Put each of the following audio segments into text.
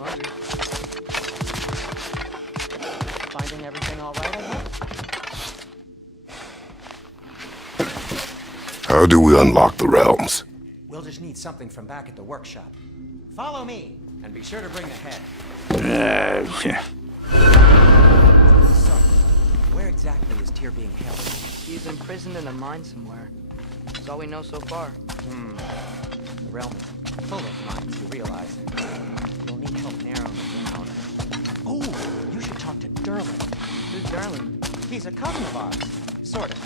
hungry. Finding everything all right, I hope? How do we unlock the realms? We'll just need something from back at the workshop. Follow me, and be sure to bring the head. Yeah. So, where exactly is Tyr being held? He's imprisoned in a mine somewhere. That's all we know so far. The realm is full of mines, you realize. You'll need help narrowing it down. Oh, you should talk to Derlin. Who's Darling? He's a cousin of ours. Sort of.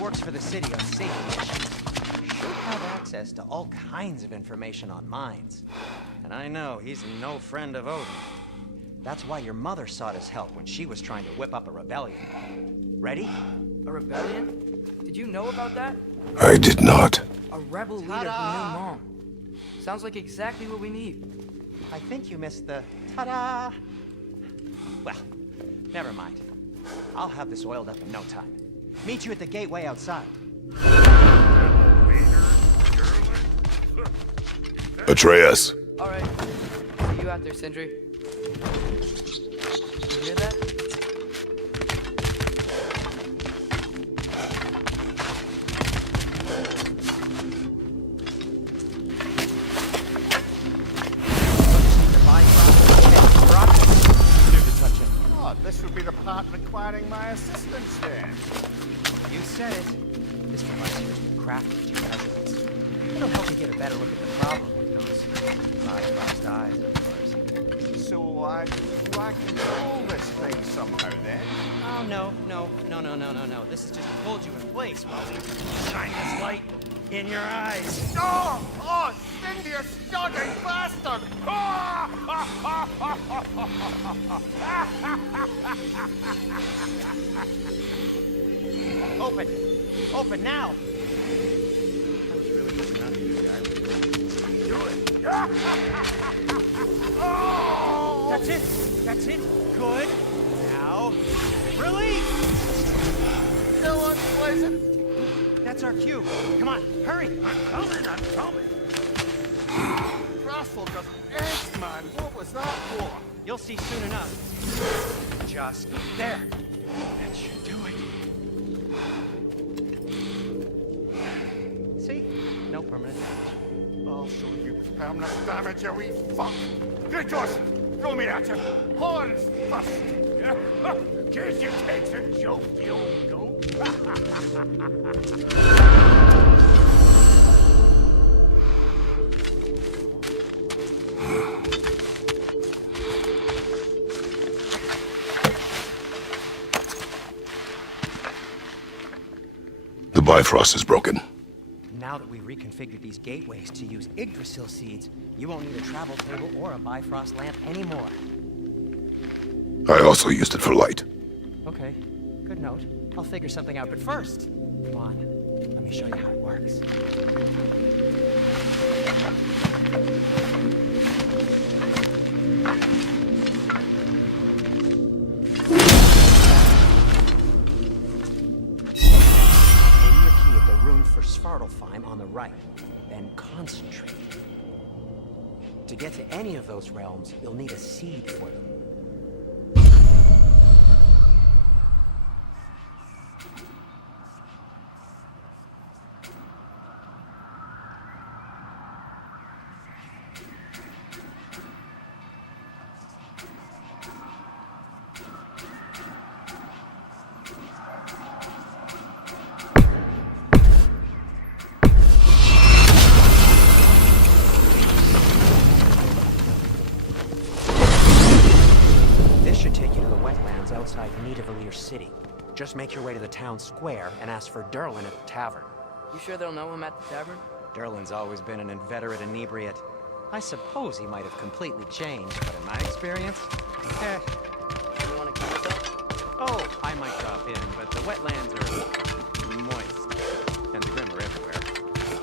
Works for the city on safety issues. Should have access to all kinds of information on mines. And I know he's no friend of Odin. That's why your mother sought his help when she was trying to whip up a rebellion. Ready? A rebellion? Did you know about that? I did not. A rebel leader who knew Mom. Sounds like exactly what we need. I think you missed the ta-da. Well, never mind. I'll have this oiled up in no time. Meet you at the gateway outside. Atreus. All right. See you out there, Sindri. You hear that? Oh, this would be the part requiring my assistance then. You said it. This device here has been crafted to your measurements. It'll help you get a better look at the problem with those crossed eyes, of course. So do I control this thing somehow then? Oh, no. This is just to hold you in place while we shine this light in your eyes. Oh, Cindy, you stunning bastard! Open! Open now! I was really hoping not to do that. Do it! Oh! That's it! That's it! Good! Now, release! Still unpleasant. That's our cue. Come on, hurry! I'm coming. Russell just asked, man. What was that for? You'll see soon enough. Just there. That should do it. See? No permanent damage. I'll show you permanent damage, you wee fuck. Kratos, throw me at you. Horns first. Case you takes a joke, you old goat. The Bifrost is broken. Now that we reconfigured these gateways to use Yggdrasil seeds, you won't need a travel table or a Bifrost lamp anymore. I also used it for light. Okay, good note. I'll figure something out, but first, come on. Let me show you how it works. Aim your key at the rune for svartalfheim on the right, then concentrate. To get to any of those realms, you'll need a seed for them. Outside Nidavellir City. Just make your way to the town square and ask for Derlin at the tavern. You sure they'll know him at the tavern? Derlin's always been an inveterate inebriate. I suppose he might have completely changed, but in my experience, You want to keep us up? Oh, I might drop in, but the wetlands are moist, and the Grim are everywhere.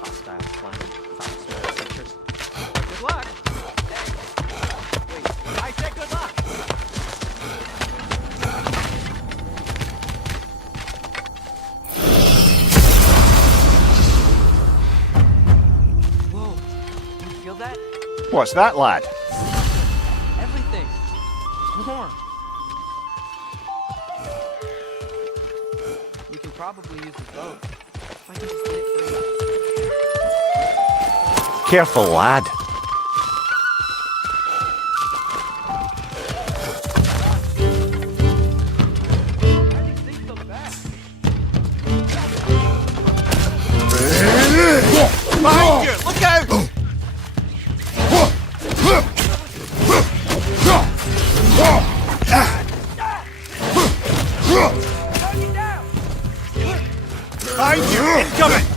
Hostile climate, foul smell pictures. Good luck! Hey, wait, I said good luck! Whoa, you feel that? What's that, lad? More. We can probably use the boat. If I can just get it free. Careful, lad. Why are these things so fast? Behind you! Look out! Behind you! Incoming!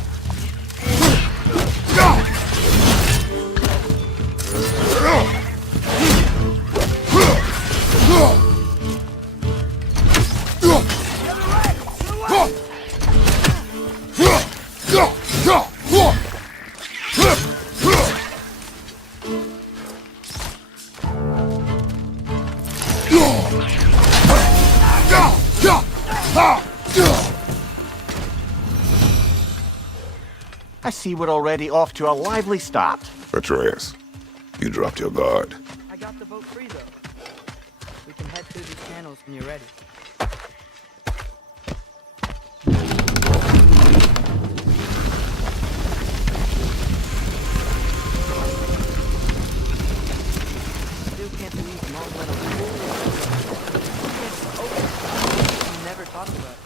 I see we're already off to a lively start. Atreus, you dropped your guard. I got the boat free, though. We can head through these channels when you're ready. Still can't believe Mom let him never talked about it.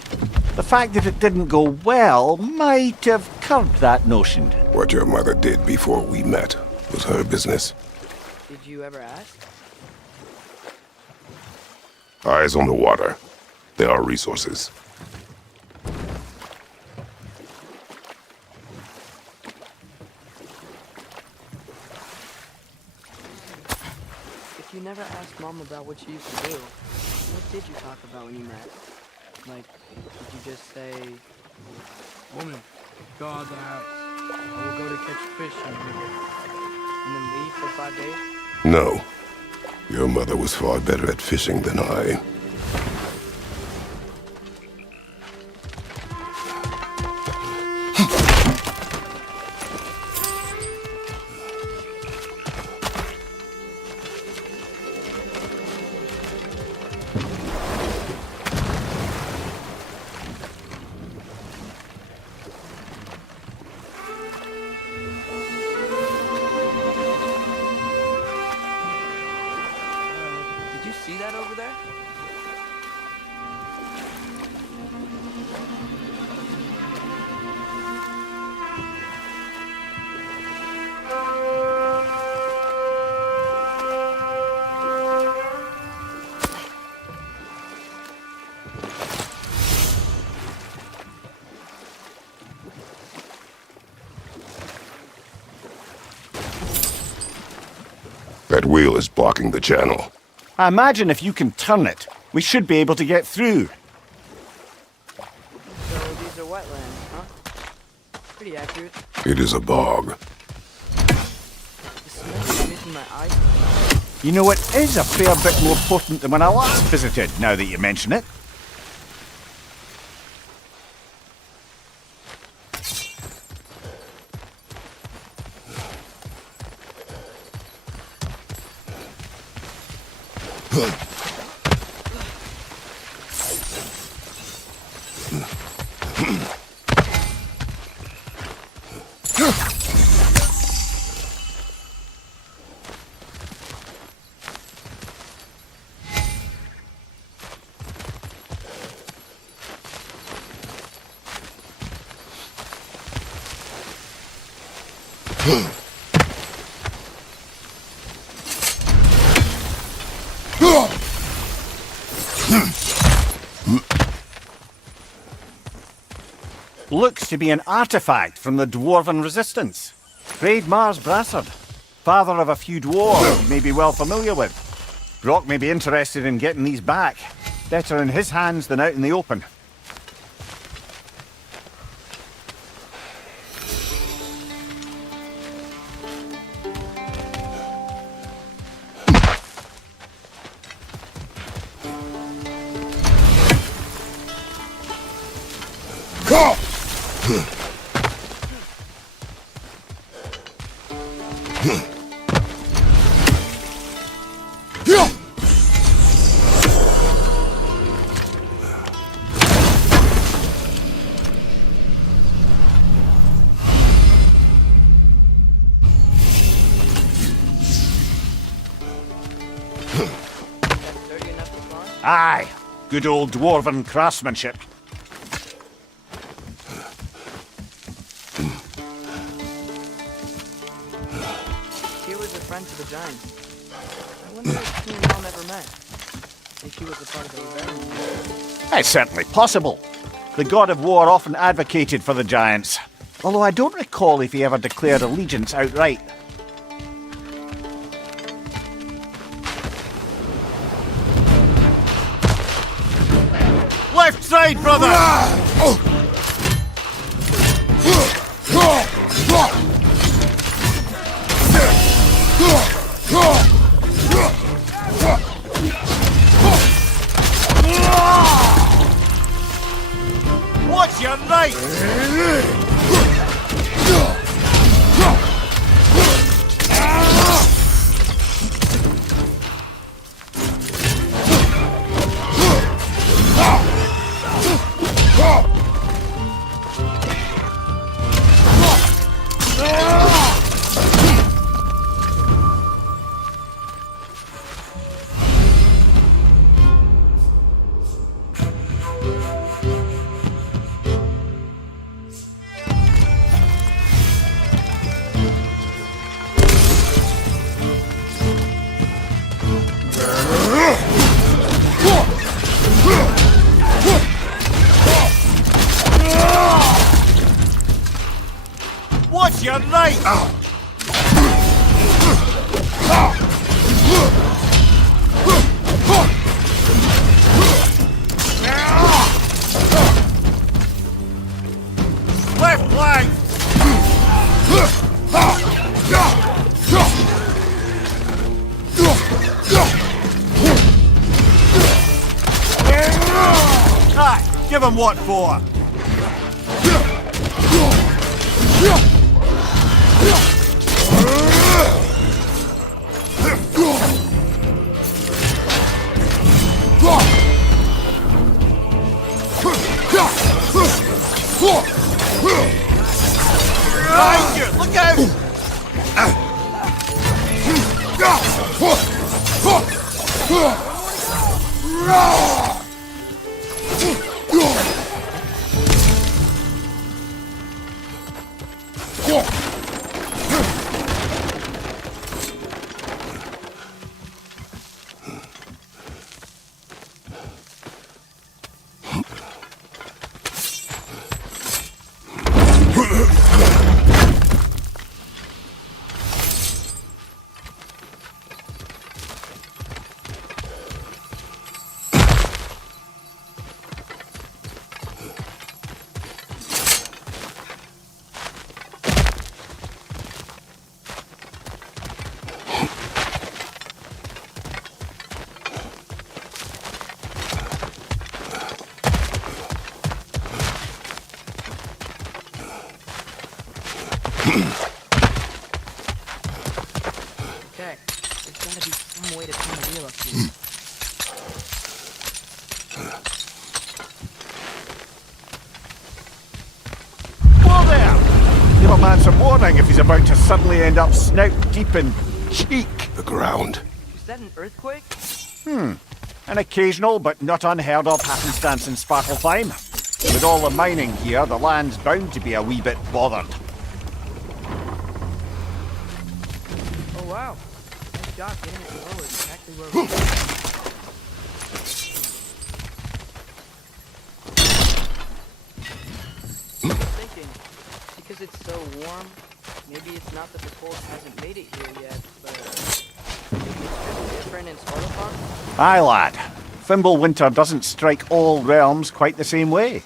The fact that it didn't go well might have curbed that notion. What your mother did before we met was her business. Did you ever ask? Eyes on the water. There are resources. If you never asked Mom about what she used to do, what did you talk about when you met? Like, did you just say, "Woman, go out the house. I will go to catch fish and then leave for 5 days"? No. Your mother was far better at fishing than I. Did you see that over there? That wheel is blocking the channel. I imagine if you can turn it, we should be able to get through. So these are wetlands, huh? Pretty accurate. It is a bog. The smell is making my eyes. You know, it is a fair bit more potent than when I last visited, now that you mention it. Looks to be an artifact from the Dwarven Resistance. Great Mars Brassard, father of a few dwarves you may be well familiar with. Brock may be interested in getting these back. Better in his hands than out in the open. That sturdy enough to climb? Aye, good old dwarven craftsmanship. She was a friend to the giants. I wonder if she and Mom ever met. If she was a part of the rebellion. It's certainly possible. The god of war often advocated for the giants, although I don't recall if he ever declared allegiance outright. Left side, brother! What's your right? What's your right? Left flank! Aye, give him what for? Behind you! Look out! Okay, there's gotta be some way to turn the wheel up here. Whoa there! Give a man some warning if he's about to suddenly end up snout deep in cheek. The ground. Was that an earthquake? An occasional but not unheard of happenstance in Svartalfheim. With all the mining here, the land's bound to be a wee bit bothered. Oh wow. Nice job getting it lower exactly where we are. I'm thinking, because it's so warm, maybe it's not that the cold hasn't made it here yet, but maybe it's just different in Svartalfheim? Aye, lad. Fimbulwinter doesn't strike all realms quite the same way.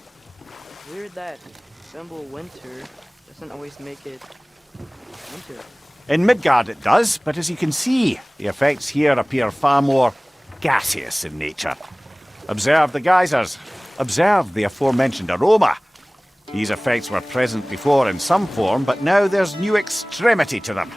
Weird that Fimbulwinter doesn't always make it winter. In Midgard it does, but as you can see, the effects here appear far more gaseous in nature. Observe the geysers. Observe the aforementioned aroma. These effects were present before in some form, but now there's new extremity to them.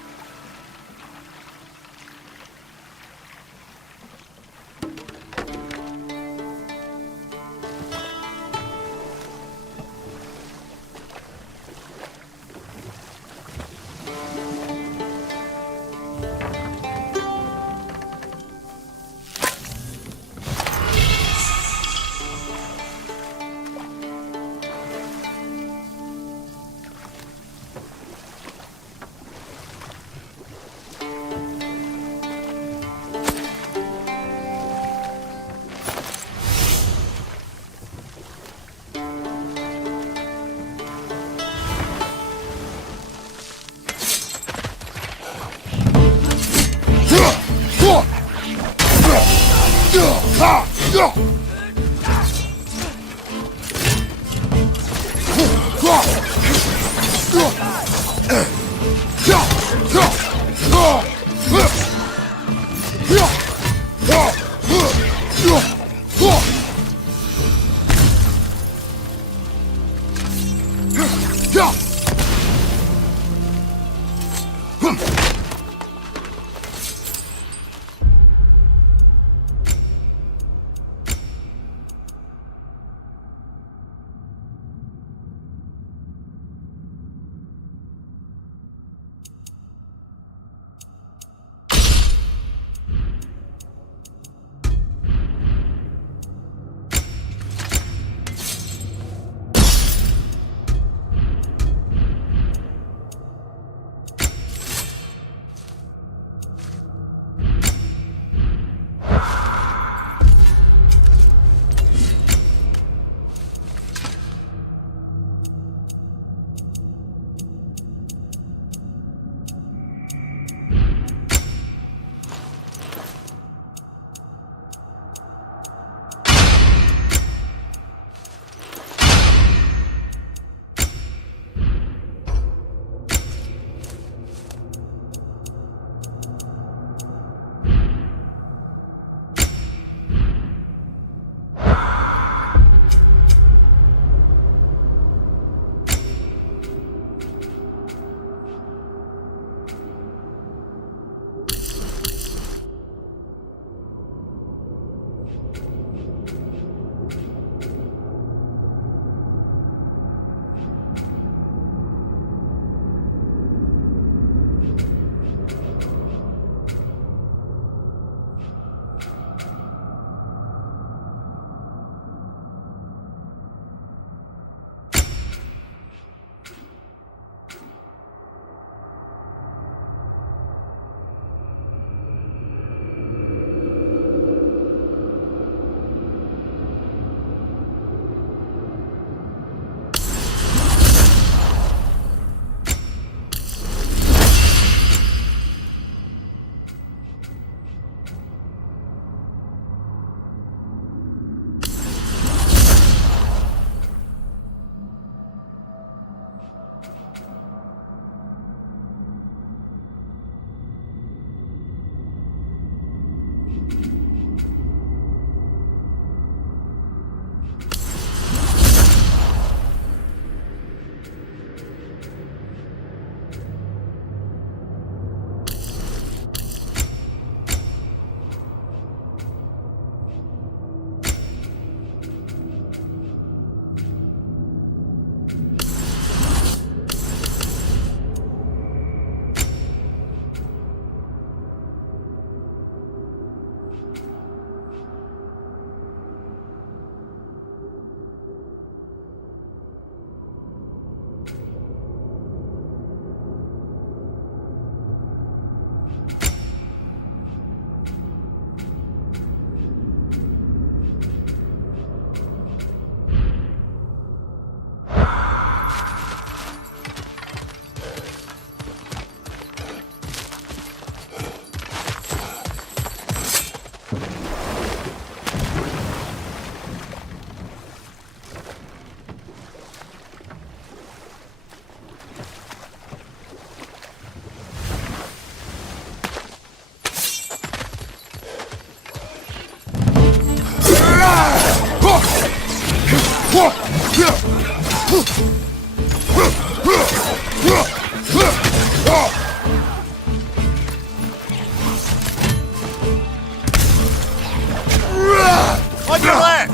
On your left!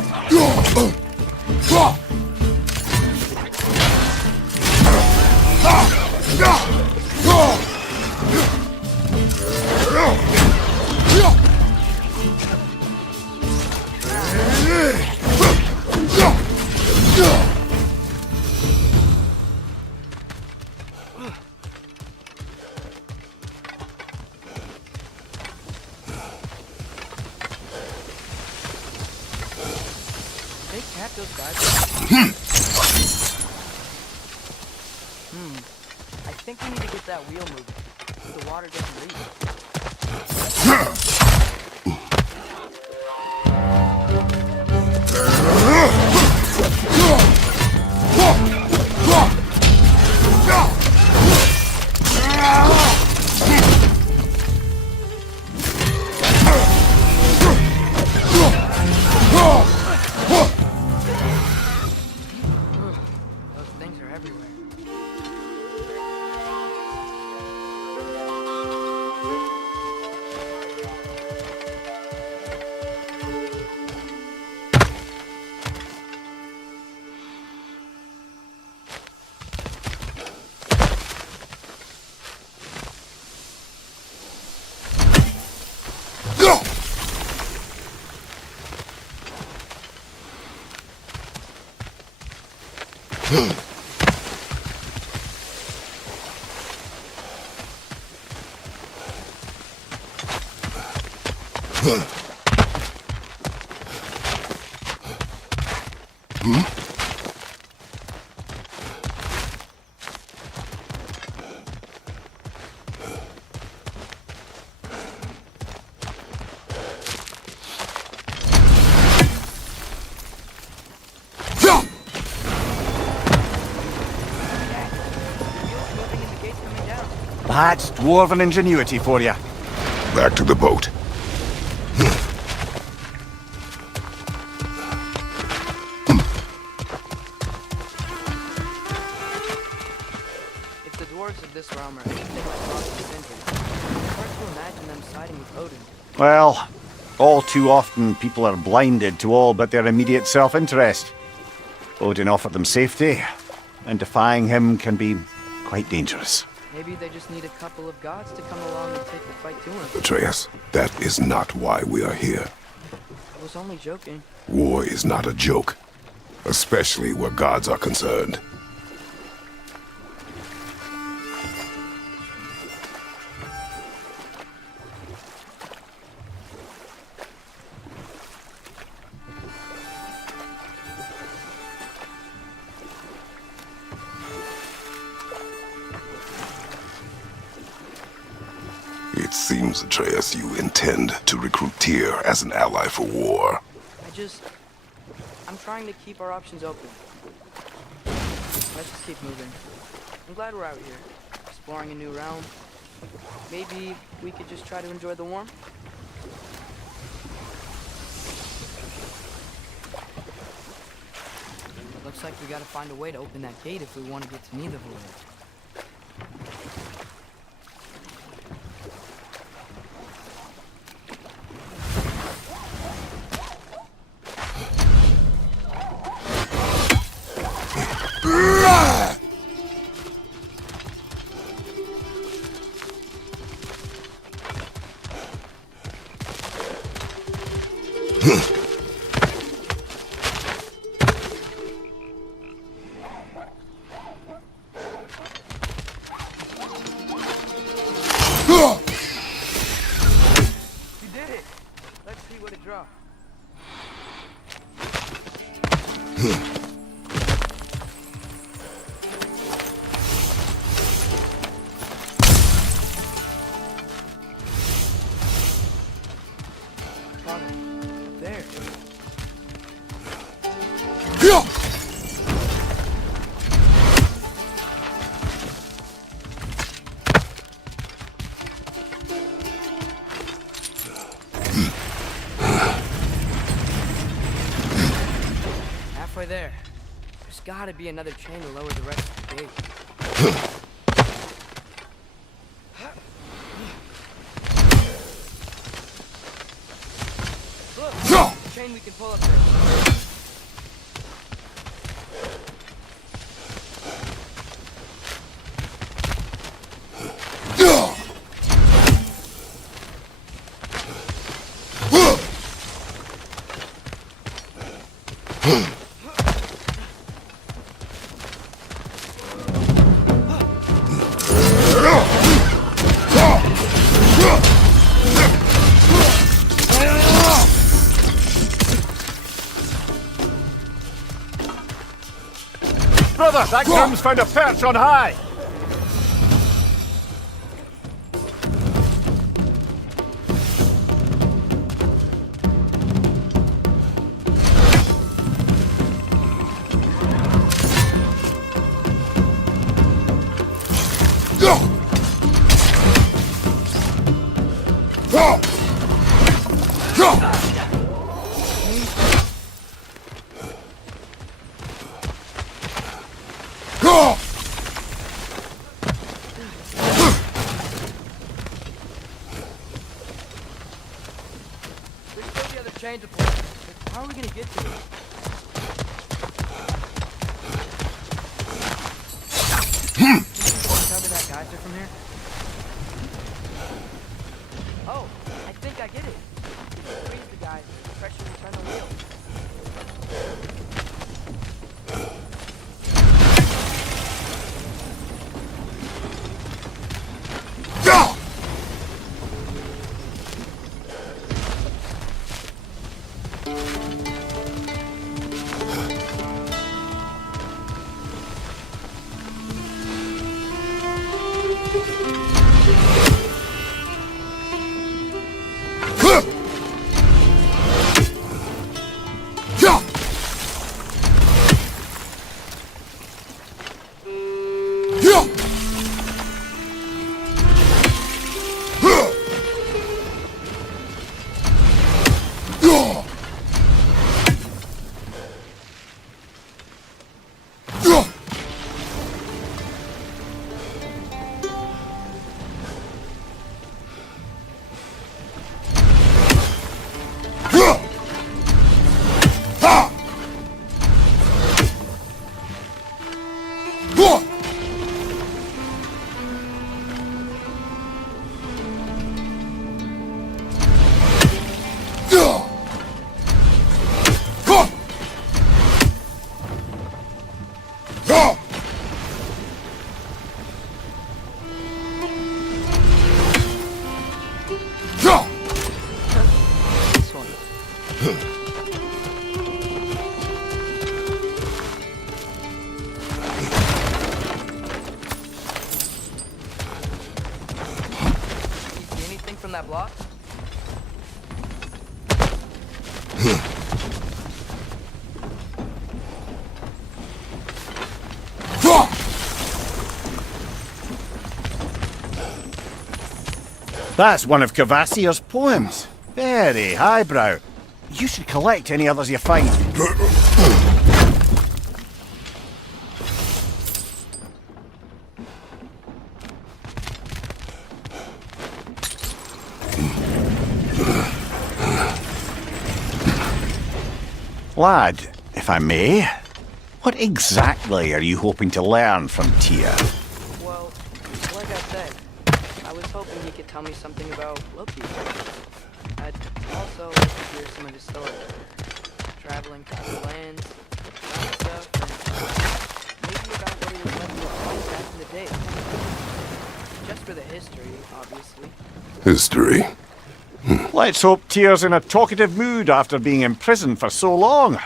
They capped those guys. I think we need to get that wheel moving. The water doesn't leave. Those things are everywhere. Moving and the gate's coming down. That's dwarven ingenuity for you. Back to the boat. If the dwarves of this realm are anything like Lost Century, it's hard to imagine them siding with Odin. Well, all too often people are blinded to all but their immediate self-interest. Odin offered them safety, and defying him can be quite dangerous. Maybe they just need a couple of gods to come along and take the fight to him. Atreus, that is not why we are here. I was only joking. War is not a joke, especially where gods are concerned. It seems, Atreus, you intend to recruit Tyr as an ally for war. I'm trying to keep our options open. Let's just keep moving. I'm glad we're out here, exploring a new realm. Maybe we could just try to enjoy the warmth? Looks like we gotta find a way to open that gate if we want to get to Nidavellir. You did it! Let's see what it dropped. Father, there. Halfway there. There's gotta be another chain to lower the rest of the gate. Look! Chain we can pull up there. Brother, that Grim's found a perch on high! There's still the other chain to pull. But how are we gonna get to it? Can you cover that geyser from here? Oh, I think I get it. Freeze the guy. Pressure return the wheel. This one. You see anything from that block? That's one of Cavassier's poems. Very highbrow. You should collect any others you find. Lad, if I may, what exactly are you hoping to learn from Tyr? Well, like I said, I was hoping he could tell me something about Loki. I'd also like to hear some of his stories. Traveling to other lands, found stuff, and maybe about what he was like to fight back in the day. Just for the history, obviously. History. Let's hope Tyr's in a talkative mood after being imprisoned for so long.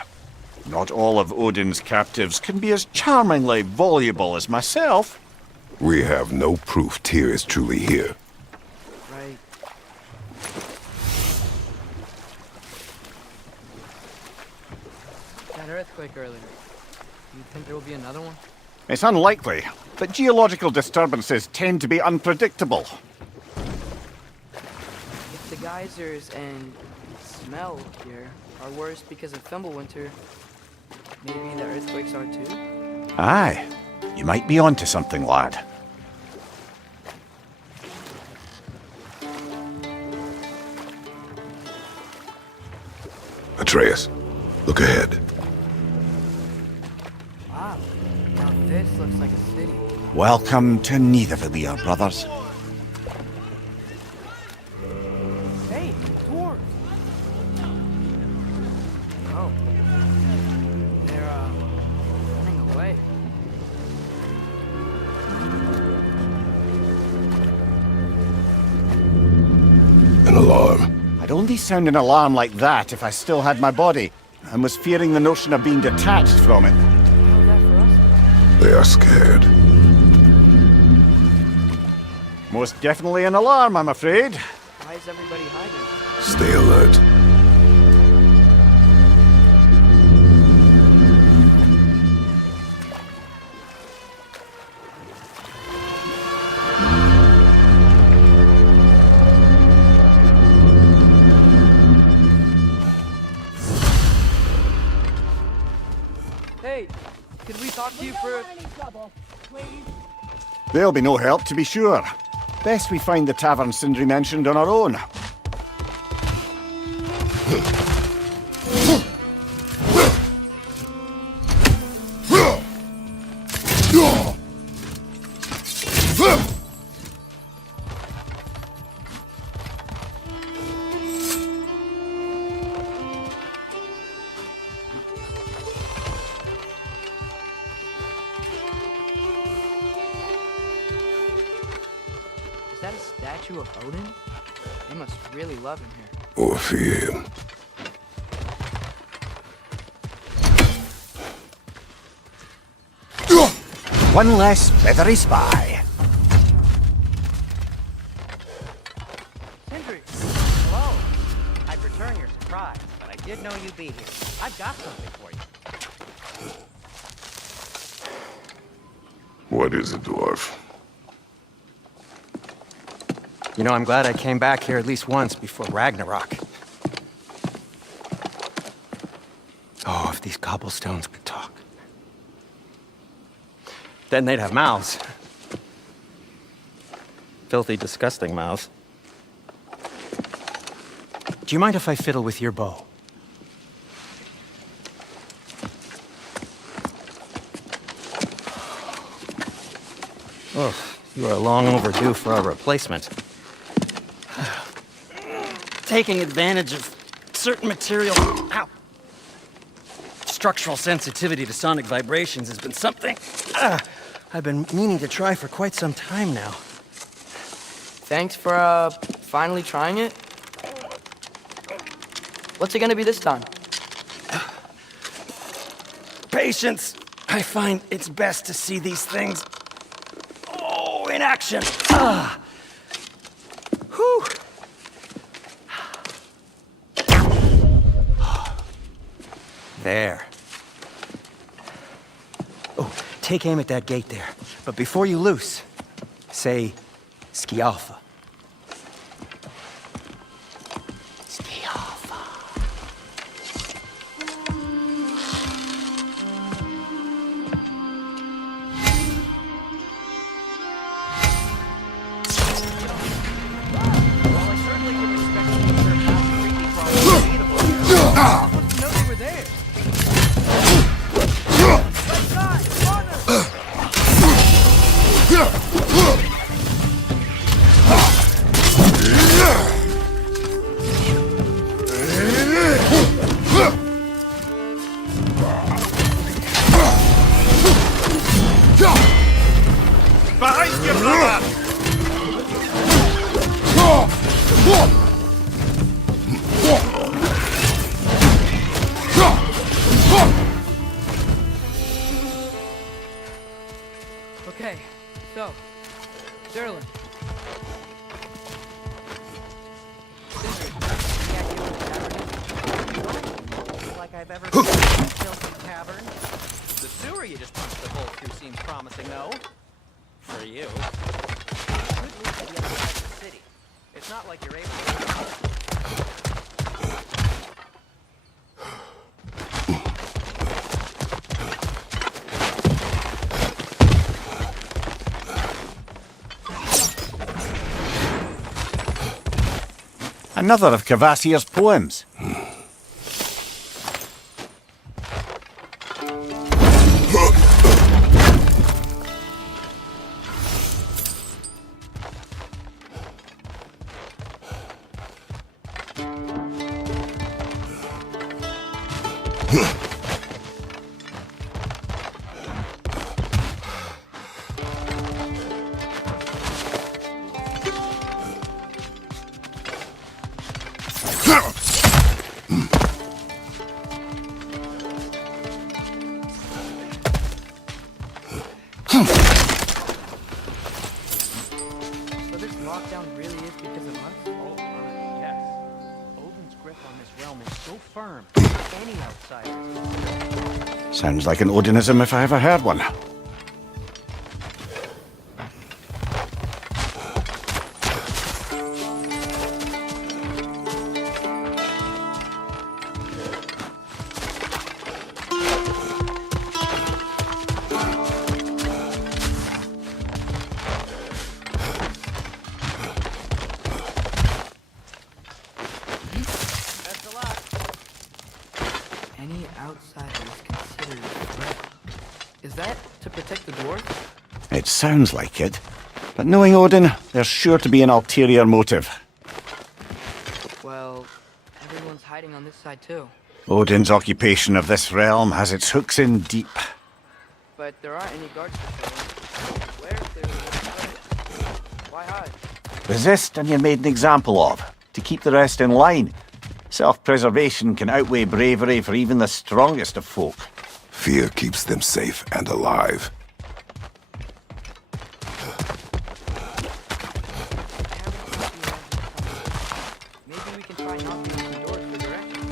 Not all of Odin's captives can be as charmingly voluble as myself. We have no proof Tyr is truly here. Right. That earthquake earlier. You think there will be another one? It's unlikely, but geological disturbances tend to be unpredictable. If the geysers and smell here are worse because of Fimbulwinter, maybe the earthquakes are too? Aye, you might be onto something, lad. Atreus, look ahead. Wow. Now this looks like a city. Welcome to Nidavellir, brothers. Hey, dwarves! Oh. They're, running away. An alarm. I'd only sound an alarm like that if I still had my body, and was fearing the notion of being detached from it. How's that for us? They are scared. Most definitely an alarm, I'm afraid. Why is everybody hiding? Stay alert. Hey, could we talk to you for... There'll be no help, to be sure. Best we find the tavern Sindri mentioned on our own. Is that a statue of Odin? They must really love him here. Or fear him. One less feathery spy. Sindri! Hello! I'd return your surprise, but I did know you'd be here. I've got something for you. What is it, dwarf? You know, I'm glad I came back here at least once before Ragnarok. Oh, if these cobblestones could talk. Then they'd have mouths. Filthy, disgusting mouths. Do you mind if I fiddle with your bow? Oh, you are long overdue for a replacement. Taking advantage of certain material. Ow! Structural sensitivity to sonic vibrations has been something I've been meaning to try for quite some time now. Thanks for, finally trying it. What's it gonna be this time? Patience! I find it's best to see these things, in action. Whew. There. Oh, take aim at that gate there. But before you loose, say, Ski Alpha. Ski Alpha. Well, I certainly would expect to be sure how creepy crawling beatable here. Supposed to know they were there. Behind you, brother! Okay, so, Derlin. Like I've ever been in a filthy tavern. The sewer you just punched the hole through seems promising, though. For you. Good move to the other side of the city. It's not like you're able to... Another of Kvasir's poems. So this lockdown really is because of us? Oh, yes. Odin's grip on this realm is so firm, any outsider... Sounds like an Odinism if I ever heard one. Best of luck. Any outsider is considered a threat. Is that to protect the dwarf? It sounds like it. But knowing Odin, there's sure to be an ulterior motive. Well, everyone's hiding on this side too. Odin's occupation of this realm has its hooks in deep. But there aren't any guards patrolling. Where's there? Why hide? Resist and you're made an example of, to keep the rest in line. Self-preservation can outweigh bravery for even the strongest of folk. Fear keeps them safe and alive. Maybe we can try knocking on the doors for directions.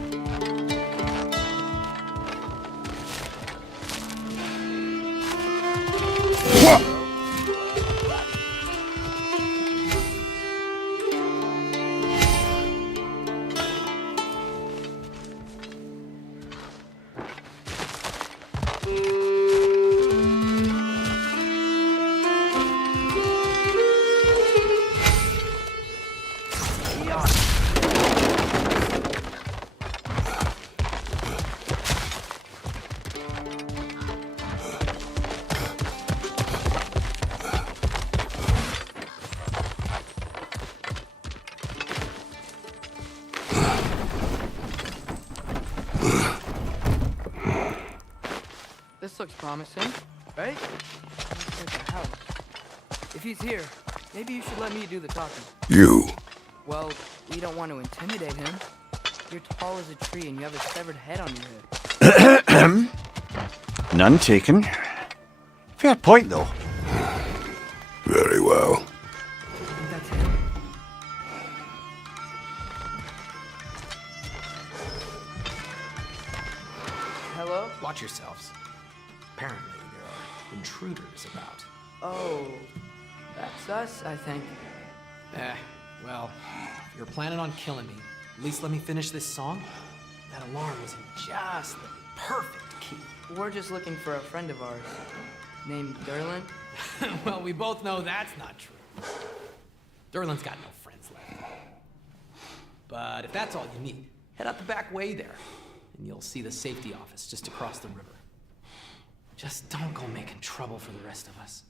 This looks promising, right? Looks like a house. If he's here, maybe you should let me do the talking. You. Well, we don't want to intimidate him. You're tall as a tree and you have a severed head on your head. None taken. Fair point, though. Very well. Think that's him? Hello? Watch yourselves. Apparently, there are intruders about. Oh, that's us, I think. Well, if you're planning on killing me, at least let me finish this song. That alarm was in just the perfect key. We're just looking for a friend of ours named Derlin. Well, we both know that's not true. Derlin's got no friends left. But if that's all you need, head out the back way there, and you'll see the safety office just across the river. Just don't go making trouble for the rest of us.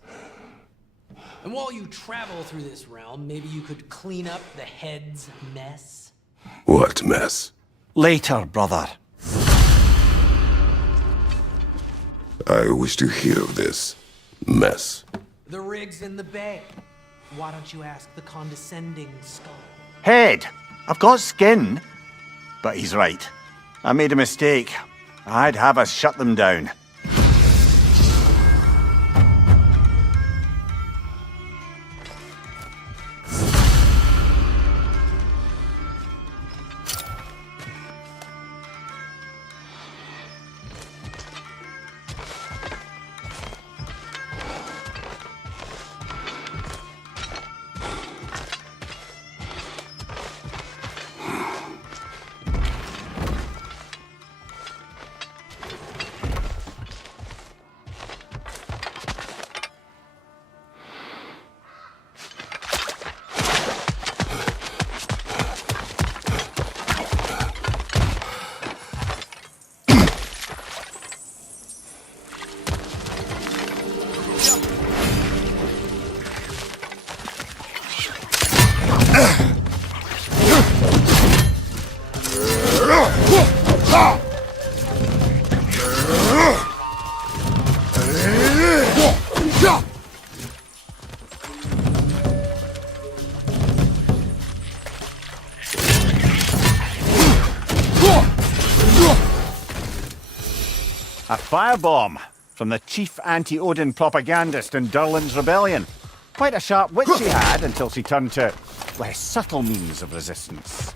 And while you travel through this realm, maybe you could clean up the head's mess? What mess? Later, brother. I wish to hear of this mess. The rig's in the bay. Why don't you ask the condescending skull? Head! I've got skin. But he's right. I made a mistake. I'd have us shut them down. A firebomb from the chief anti-Odin propagandist in Derlin's rebellion. Quite a sharp wit she had until she turned to less subtle means of resistance.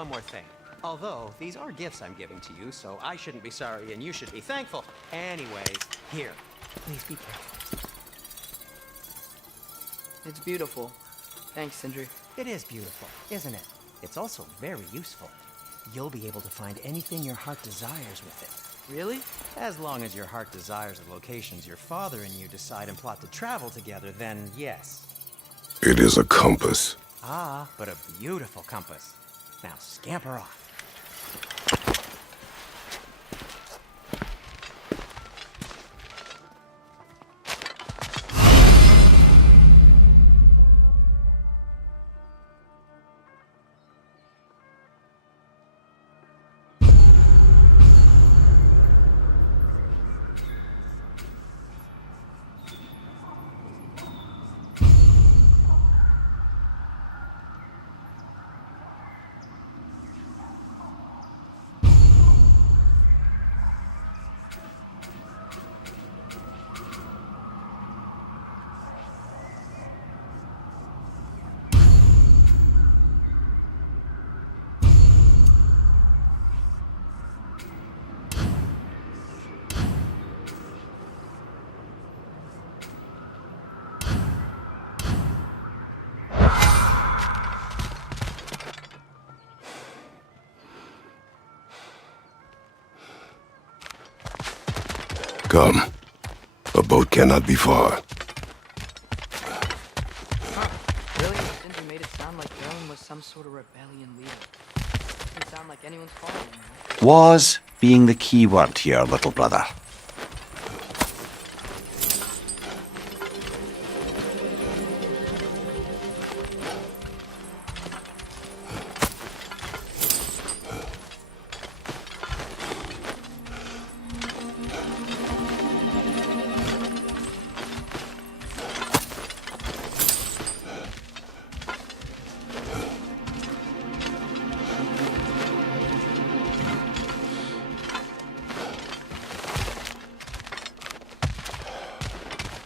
one more thing. Although, these are gifts I'm giving to you, so I shouldn't be sorry and you should be thankful. Anyways, here. Please be careful. It's beautiful. Thanks, Sindri. It is beautiful, isn't it? It's also very useful. You'll be able to find anything your heart desires with it. Really? As long as your heart desires the locations your father and you decide and plot to travel together, then yes. It is a compass. Ah, but a beautiful compass. Now scamper off. Come. A boat cannot be far. Really? Sindri made it sound like Dylan was some sort of rebellion leader. Doesn't sound like anyone's following him. Was being the key word here, little brother.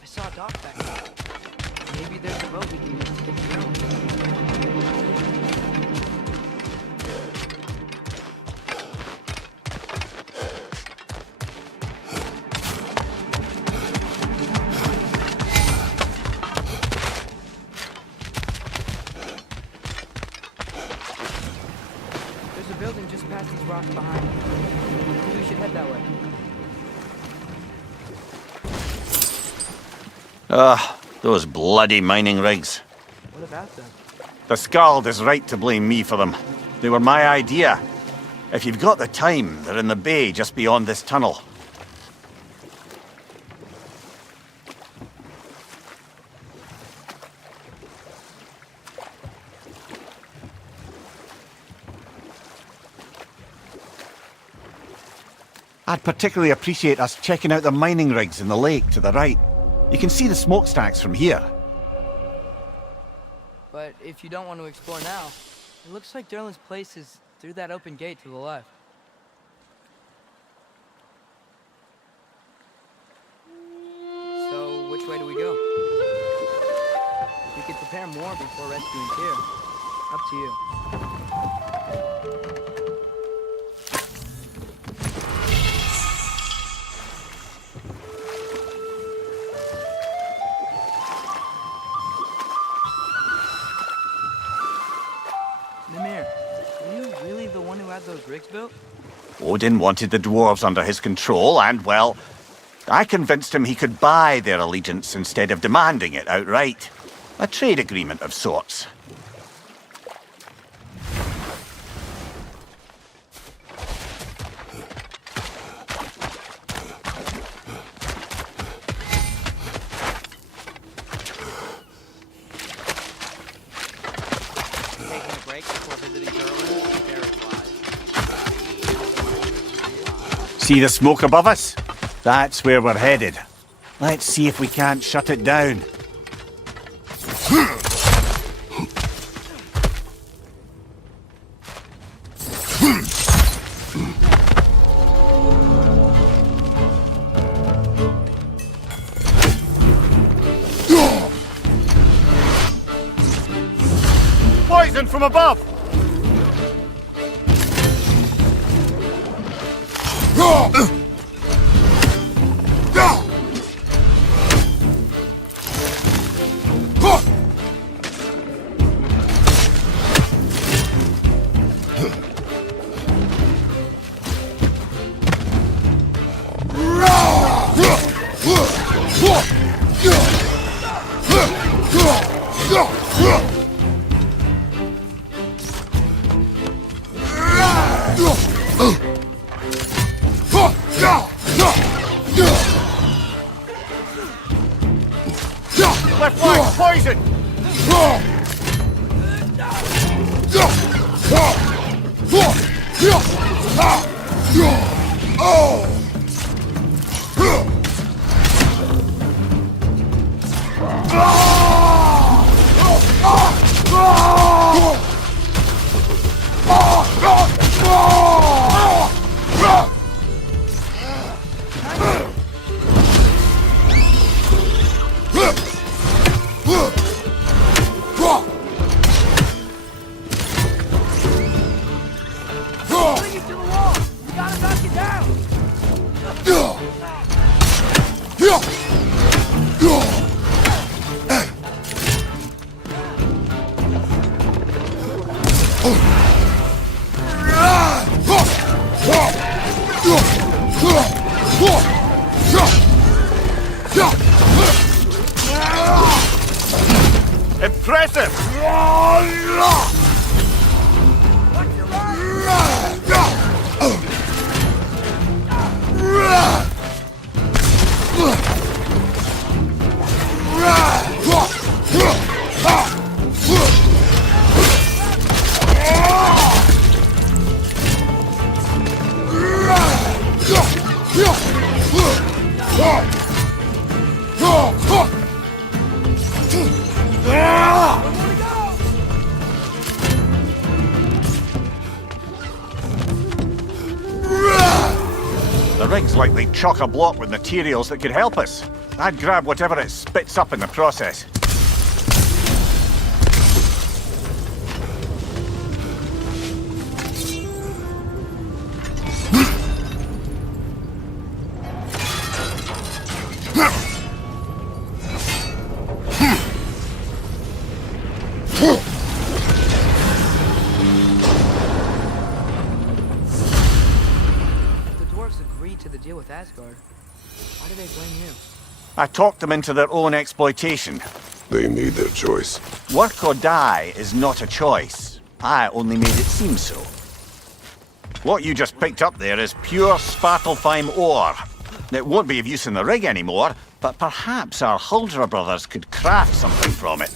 I saw a dock back there. Maybe there's a boat we can use to get to Dylan. There's a building just past these rocks behind. Maybe we should head that way. Those bloody mining rigs. What about them? The Skald is right to blame me for them. They were my idea. If you've got the time, they're in the bay just beyond this tunnel. I'd particularly appreciate us checking out the mining rigs in the lake to the right. You can see the smokestacks from here. But if you don't want to explore now, it looks like Derlin's place is through that open gate to the left. So, which way do we go? We could prepare more before rescuing Tyr. Up to you. Mimir, were you really the one who had those rigs built? Odin wanted the dwarves under his control, and, well, I convinced him he could buy their allegiance instead of demanding it outright. A trade agreement of sorts. Taking a break before visiting Derlin? Very wise. See the smoke above us? That's where we're headed. Let's see if we can't shut it down. Poison from above! Left flank, poison! Bring it to the wall! We gotta knock it down! Impressive! What's your line? The rig's likely chock-a-block with materials that could help us. I'd grab whatever it spits up in the process. The dwarves agreed to the deal with Asgard. Why do they blame you? I talked them into their own exploitation. They made their choice. Work or die is not a choice. I only made it seem so. What you just picked up there is pure svartalfheim ore. It won't be of use in the rig anymore, but perhaps our Huldra brothers could craft something from it.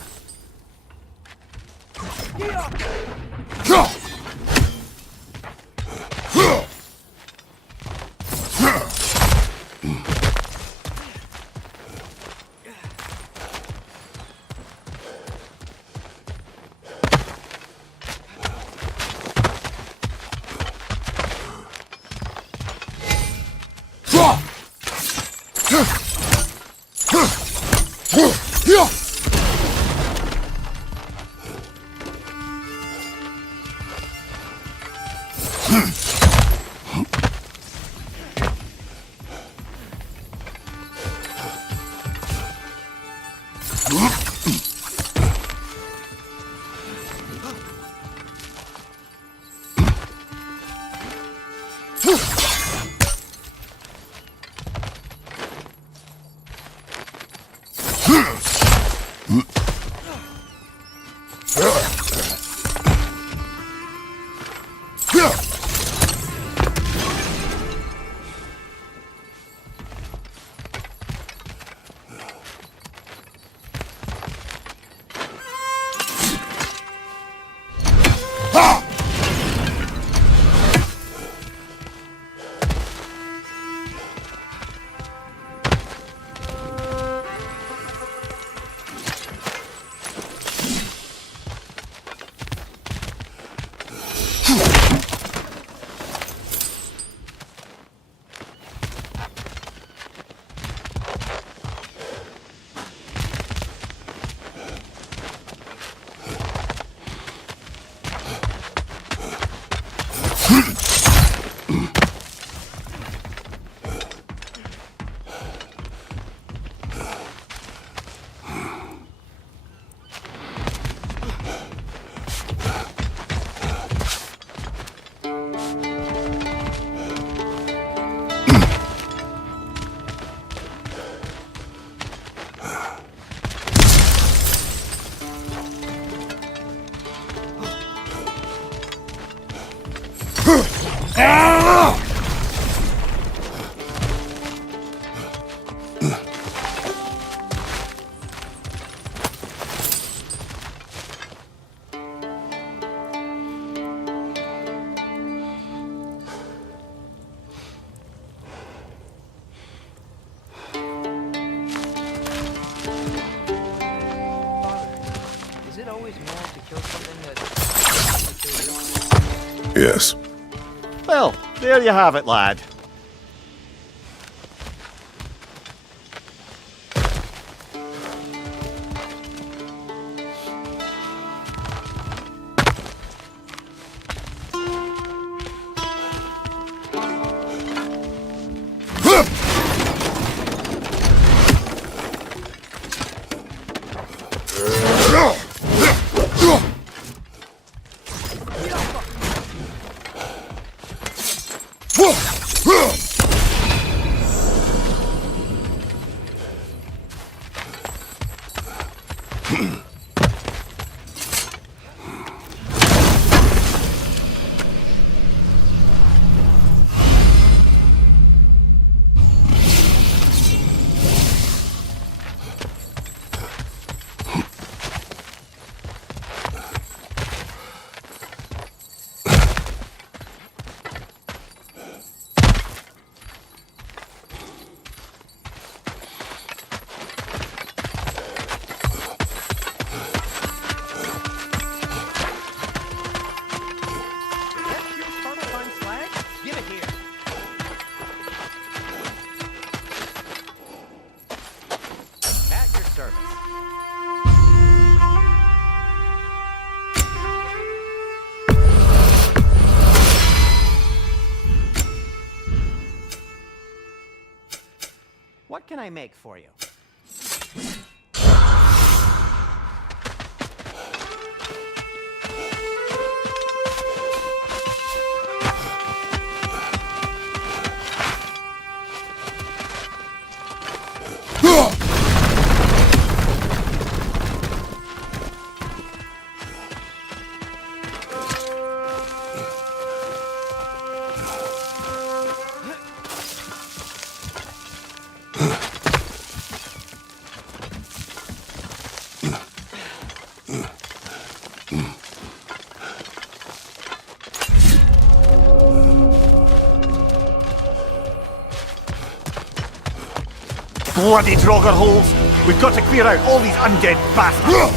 still something that... Yes. Well, there you have it, lad. What can I make for you? Bloody Draugr holes! We've got to clear out all these undead bastards!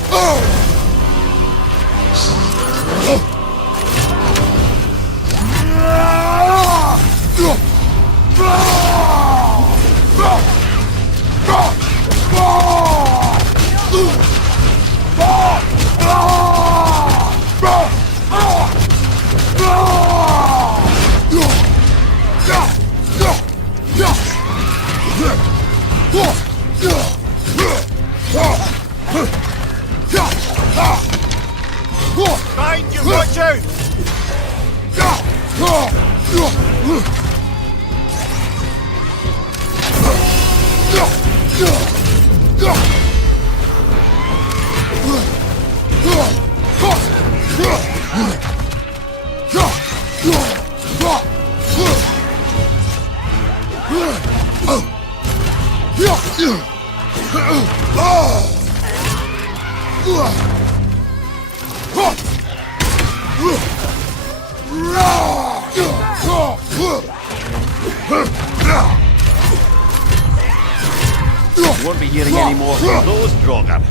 Mind you, watch out! You won't be hearing any more from those Draugr.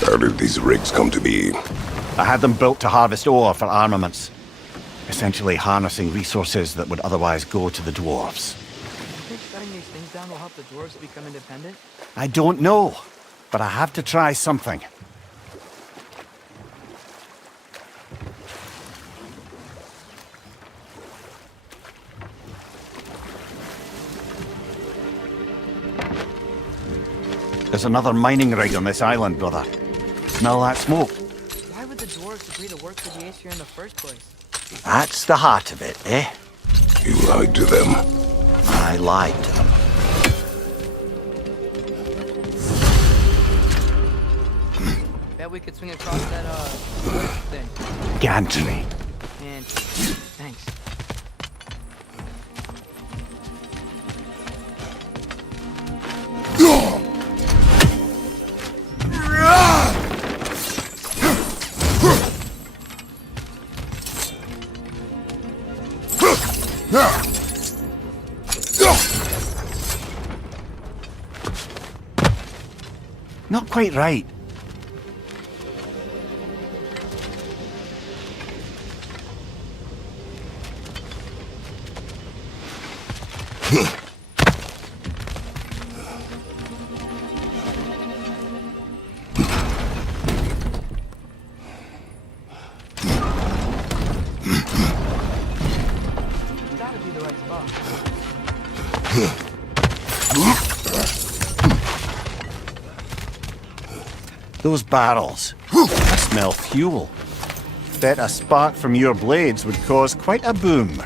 How did these rigs come to be? I had them built to harvest ore for armaments. Essentially harnessing resources that would otherwise go to the dwarves. You think shutting these things down will help the dwarves become independent? I don't know, but I have to try something. There's another mining rig on this island, brother. Smell that smoke? Why would the dwarves agree to work for the Aesir in the first place? That's the heart of it, eh? You lied to them. I lied to them. Bet we could swing across that, thing. Gantry. And thanks. Not quite right. Gotta be the right spot. Those barrels. I smell fuel. Bet a spark from your blades would cause quite a boom.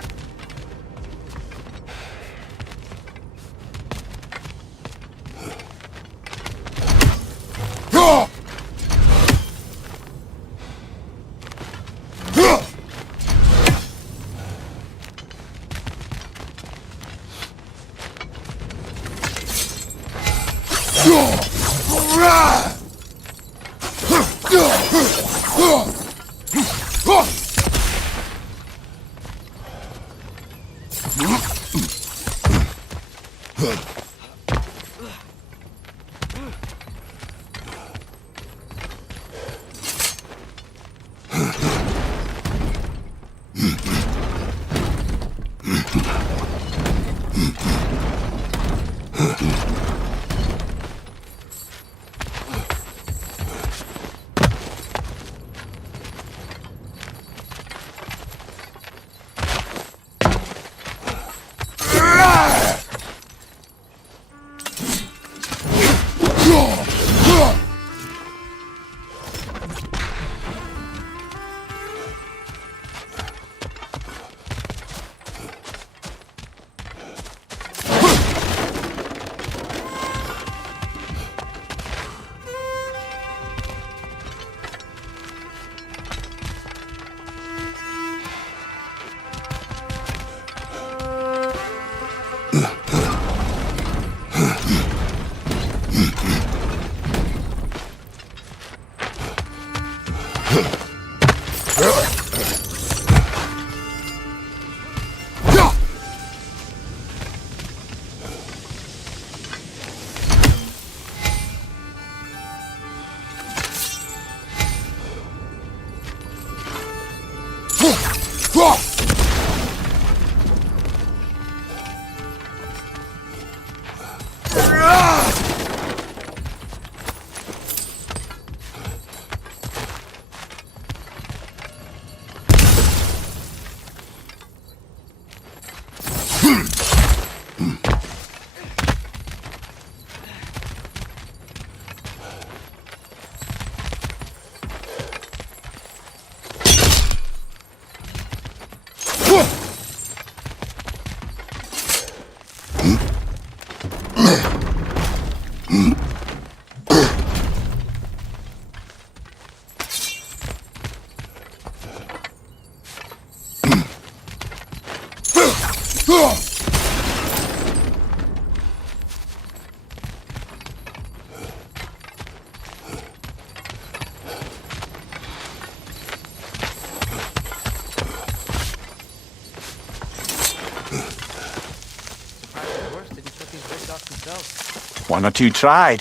One or two tried.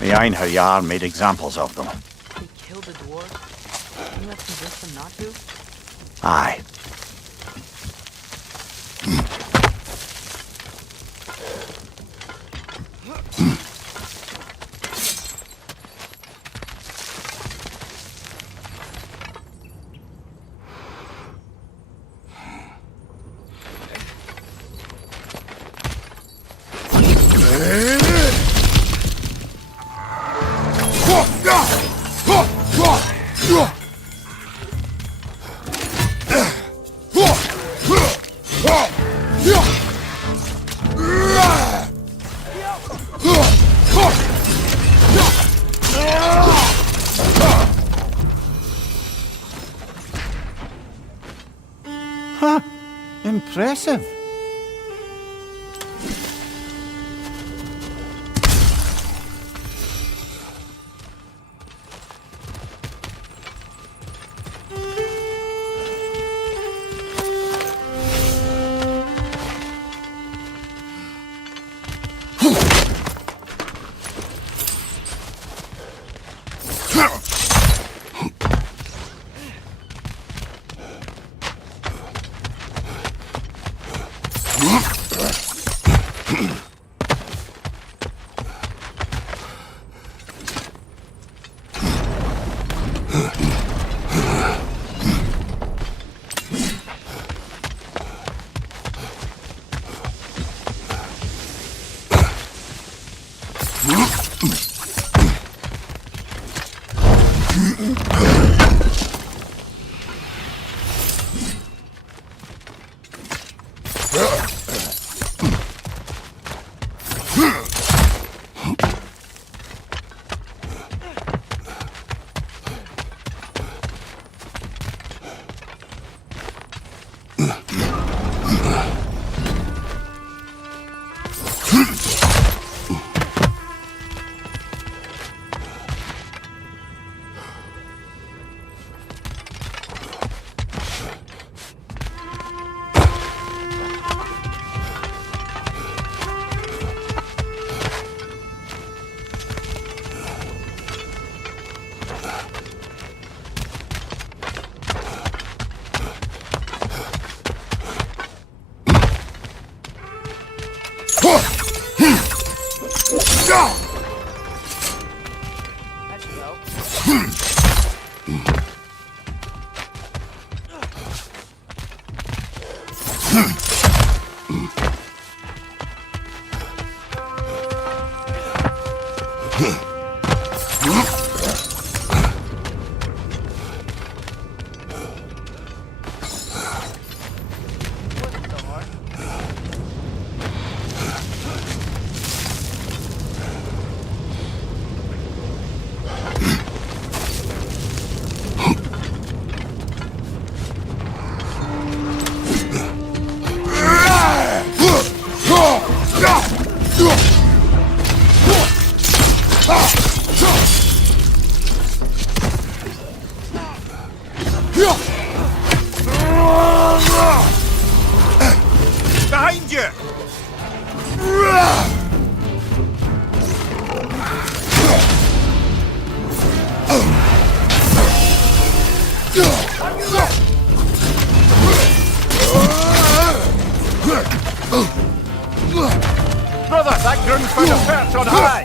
The Einherjar made examples of them. He killed the dwarf? Didn't that convince him not to? Aye. Huh. Impressive. That should help. Wasn't so hard. Behind you! Brother, that groom's found a perch on high!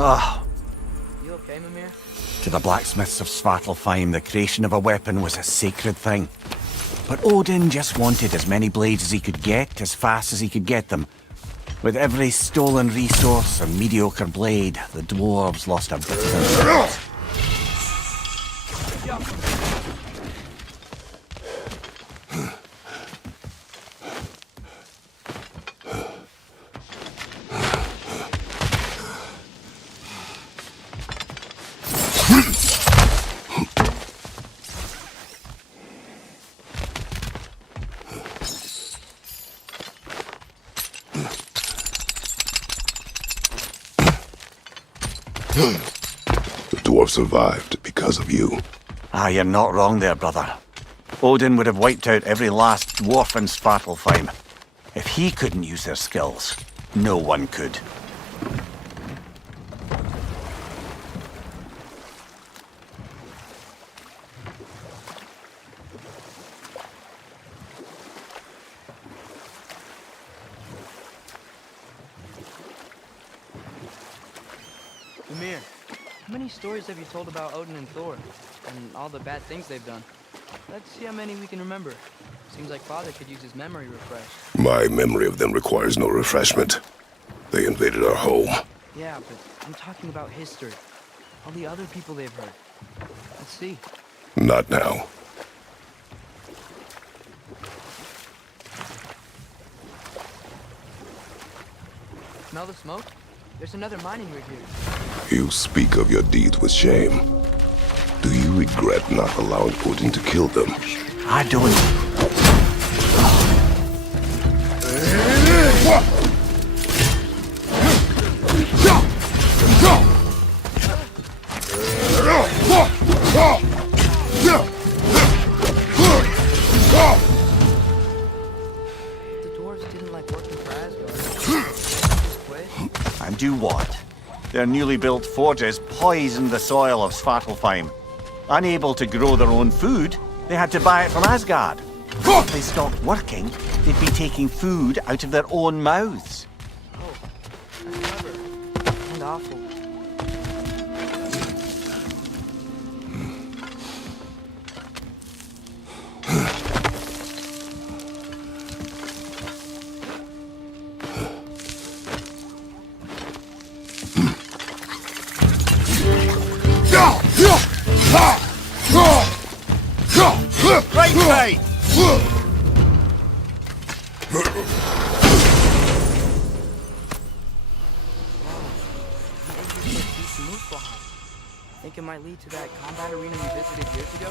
Oh, You okay, Mimir? to the blacksmiths of Svartalfheim, the creation of a weapon was a sacred thing. But Odin just wanted as many blades as he could get, as fast as he could get them. With every stolen resource and mediocre blade, the dwarves lost a bit of themselves. The dwarf survived because of you. Ah, you're not wrong there, brother. Odin would have wiped out every last dwarf in Svartalfheim. If he couldn't use their skills, no one could. Ymir, how many stories have you told about Odin and Thor? And all the bad things they've done? Let's see how many we can remember. Seems like Father could use his memory refreshed. My memory of them requires no refreshment. They invaded our home. Yeah, but I'm talking about history. All the other people they've heard. Let's see. Not now. Smell the smoke? There's another mining rig here. You speak of your deeds with shame. Do you regret not allowing Odin to kill them? I don't. The dwarves didn't like working for Asgard. Just quit? And do what? Their newly built forges poisoned the soil of Svartalfheim. Unable to grow their own food, they had to buy it from Asgard. If they stopped working, they'd be taking food out of their own mouths. That's clever. And awful. Right side! Think it might lead to that combat arena we visited years ago?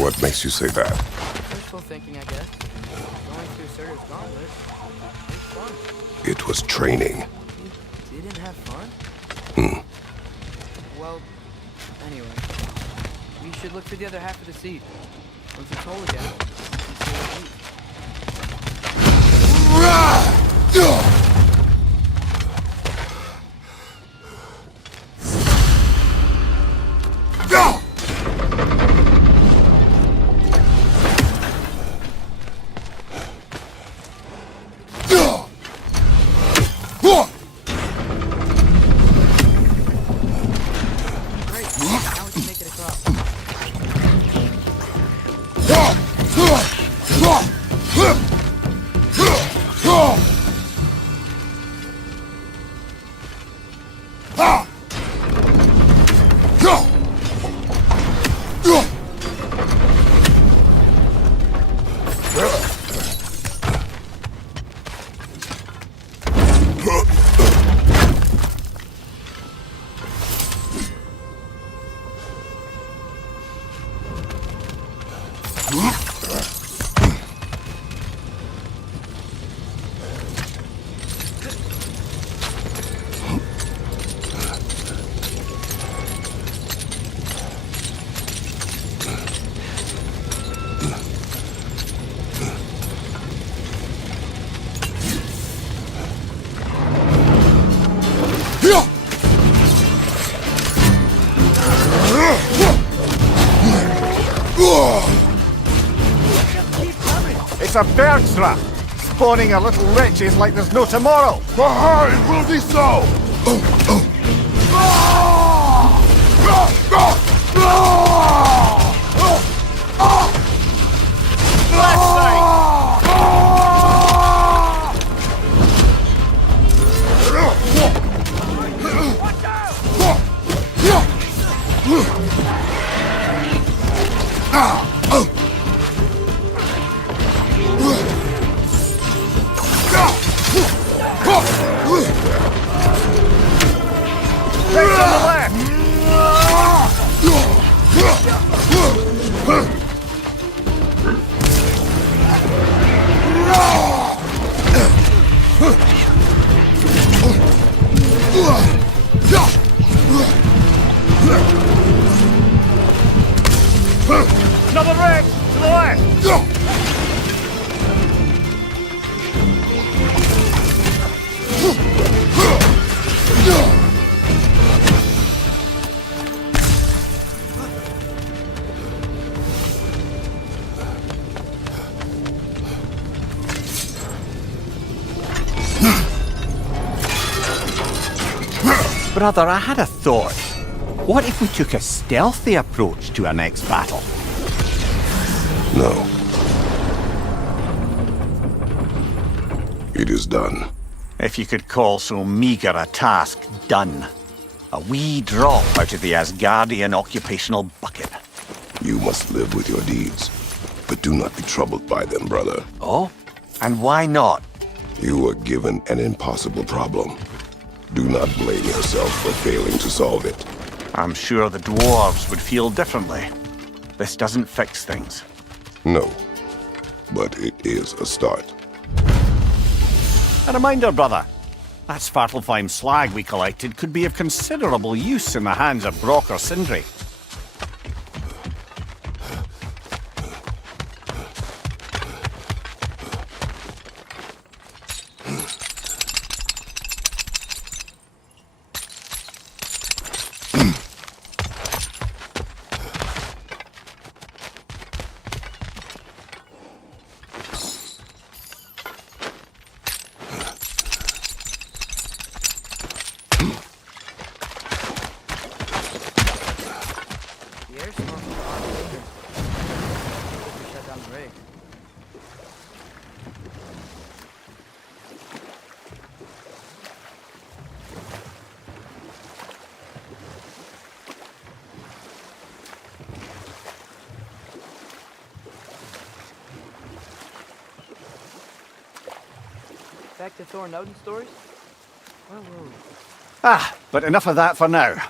What makes you say that? Wishful thinking, I guess. Going through Surtur's gauntlet. It was fun. It was training. You didn't have fun? Well, anyway. We should look for the other half of the seed. Once it's whole again, we can see what it eats. Great. Now we can make it across. It's a bird trap! Spawning a little wretches like there's no tomorrow! It will be so! Left side! Brother Rick! To the left! Brother, I had a thought. What if we took a stealthy approach to our next battle? No. It is done. If you could call so meager a task done. A wee drop out of the Asgardian occupational bucket. You must live with your deeds, but do not be troubled by them, brother. Oh? And why not? You were given an impossible problem. Do not blame yourself for failing to solve it. I'm sure the dwarves would feel differently. This doesn't fix things. No, but it is a start. A reminder, brother. That svartalfheim slag we collected could be of considerable use in the hands of Brock or Sindri. The air smells like hot fingers. I think we shut down the rig. Back to Thor and Odin stories? Where were we? Ah, but enough of that for now.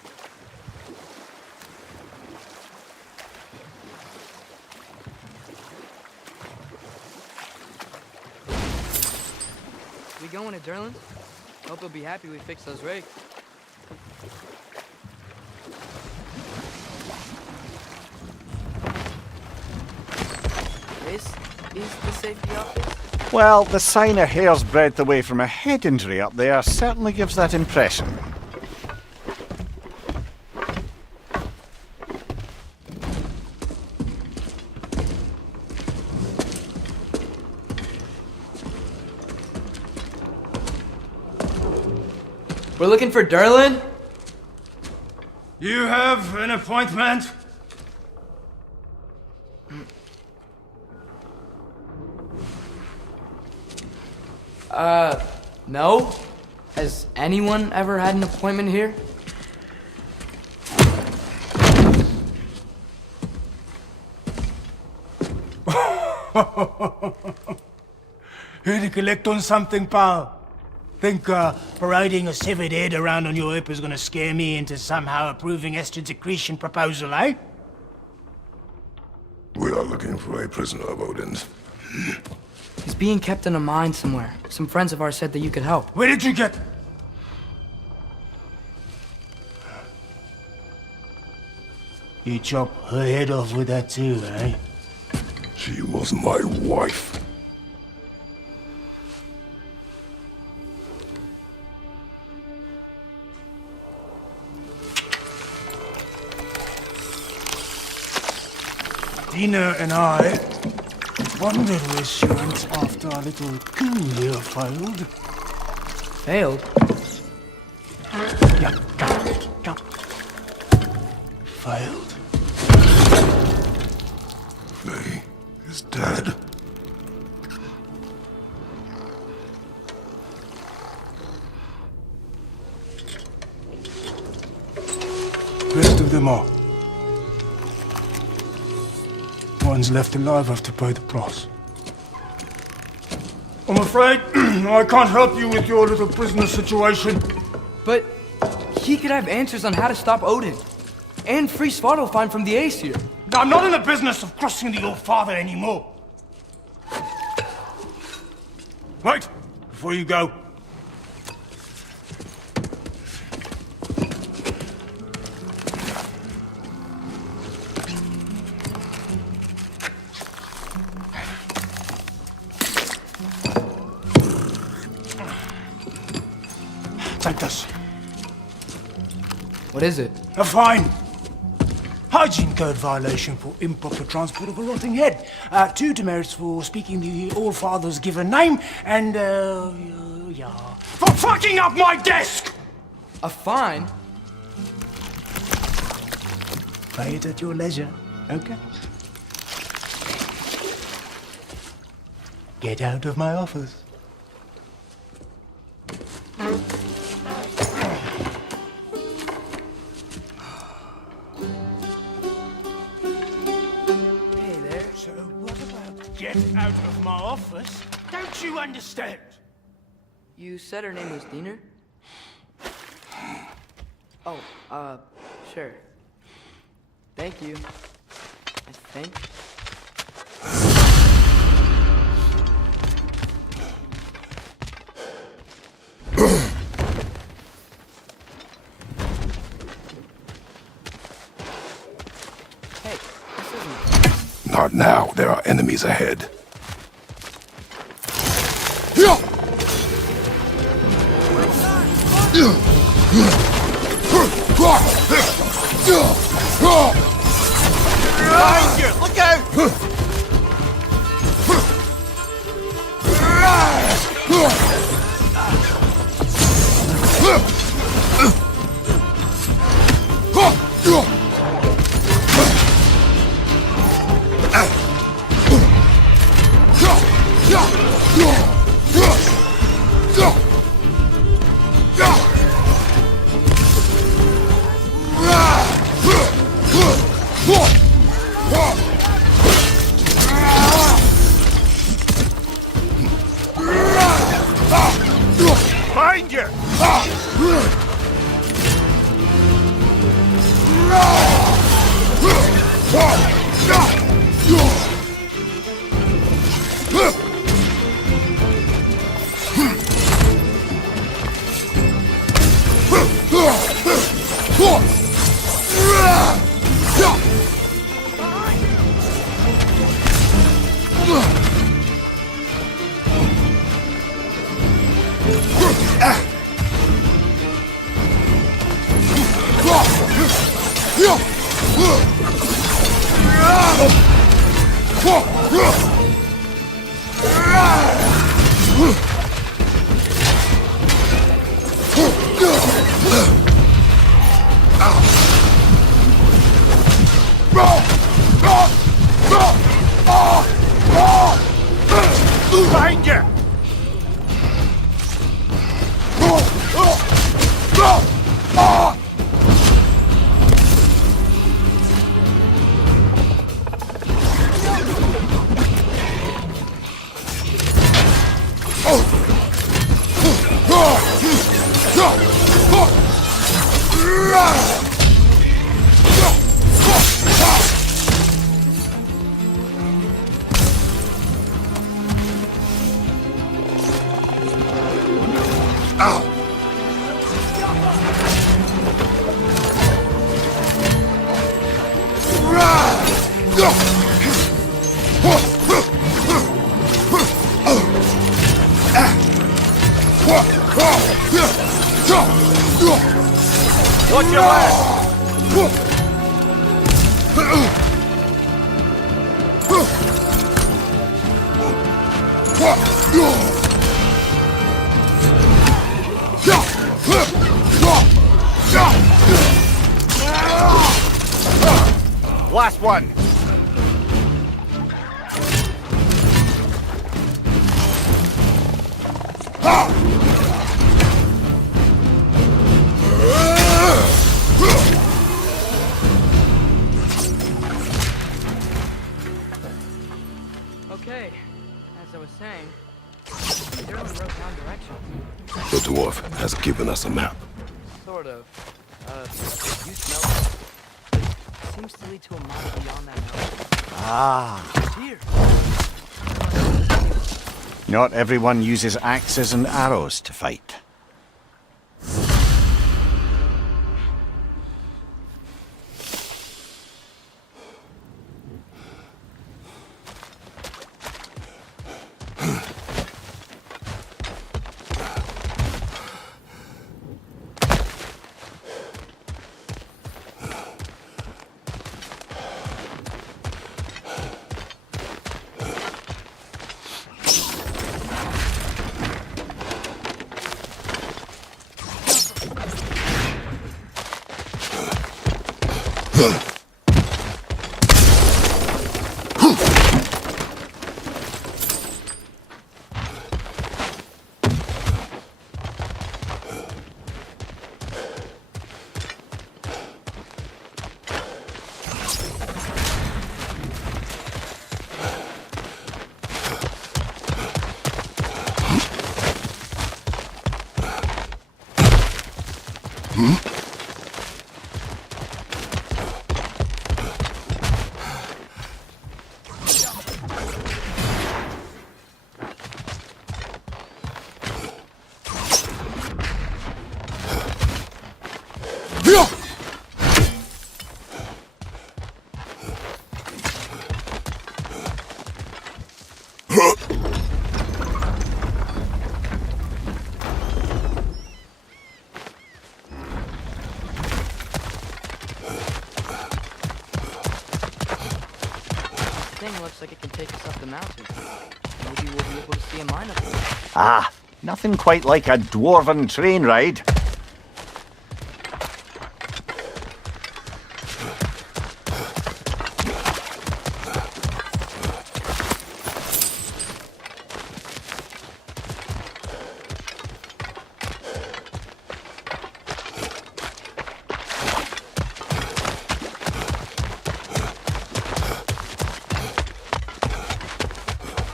We going to Derlin's? Hope he'll be happy we fixed those rigs. This is the safety office? Well, the sign a hair's breadth away from a head injury up there certainly gives that impression. We're looking for Derlin? You have an appointment? No? Has anyone ever had an appointment here? Here to collect on something, pal? Think parading a severed head around on your hip is gonna scare me into somehow approving Estrid's accretion proposal, eh? We are looking for a prisoner of Odin's. He's being kept in a mine somewhere. Some friends of ours said that you could help. Where did you get... You chop her head off with that too, eh? She was my wife. Dina and I wondered where she went after our little coup here failed. Failed? Yeah, jump. Failed. Faye is dead. Rest of them are. One's left alive have to pay the price. I'm afraid I can't help you with your little prisoner situation. But he could have answers on how to stop Odin. And free Svartalfheim from the Aesir. I'm not in the business of crossing the old father anymore. Wait, before you go. What is it? A fine. Hygiene code violation for improper transport of a rotting head. 2 demerits for speaking the All-Father's given name, and, yeah. For fucking up my desk! A fine? Pay it at your leisure, okay? Get out of my office. Hey there. So what about get out of my office? Don't you understand? You said her name was Diener? Oh, sure. Thank you. I think. Hey, this isn't... Not now. There are enemies ahead. Behind you! Look out! Find you! Find you! Watch your left! Last one. Okay, as I was saying, Dylan wrote down directions. The dwarf has given us a map. Sort of. You smell it? It seems to lead to a mine beyond that mountain. Ah. Here. Not everyone uses axes and arrows to fight. Thing looks like it can take us up the mountain. Maybe we'll be able to see a mine up there. Ah, nothing quite like a dwarven train ride.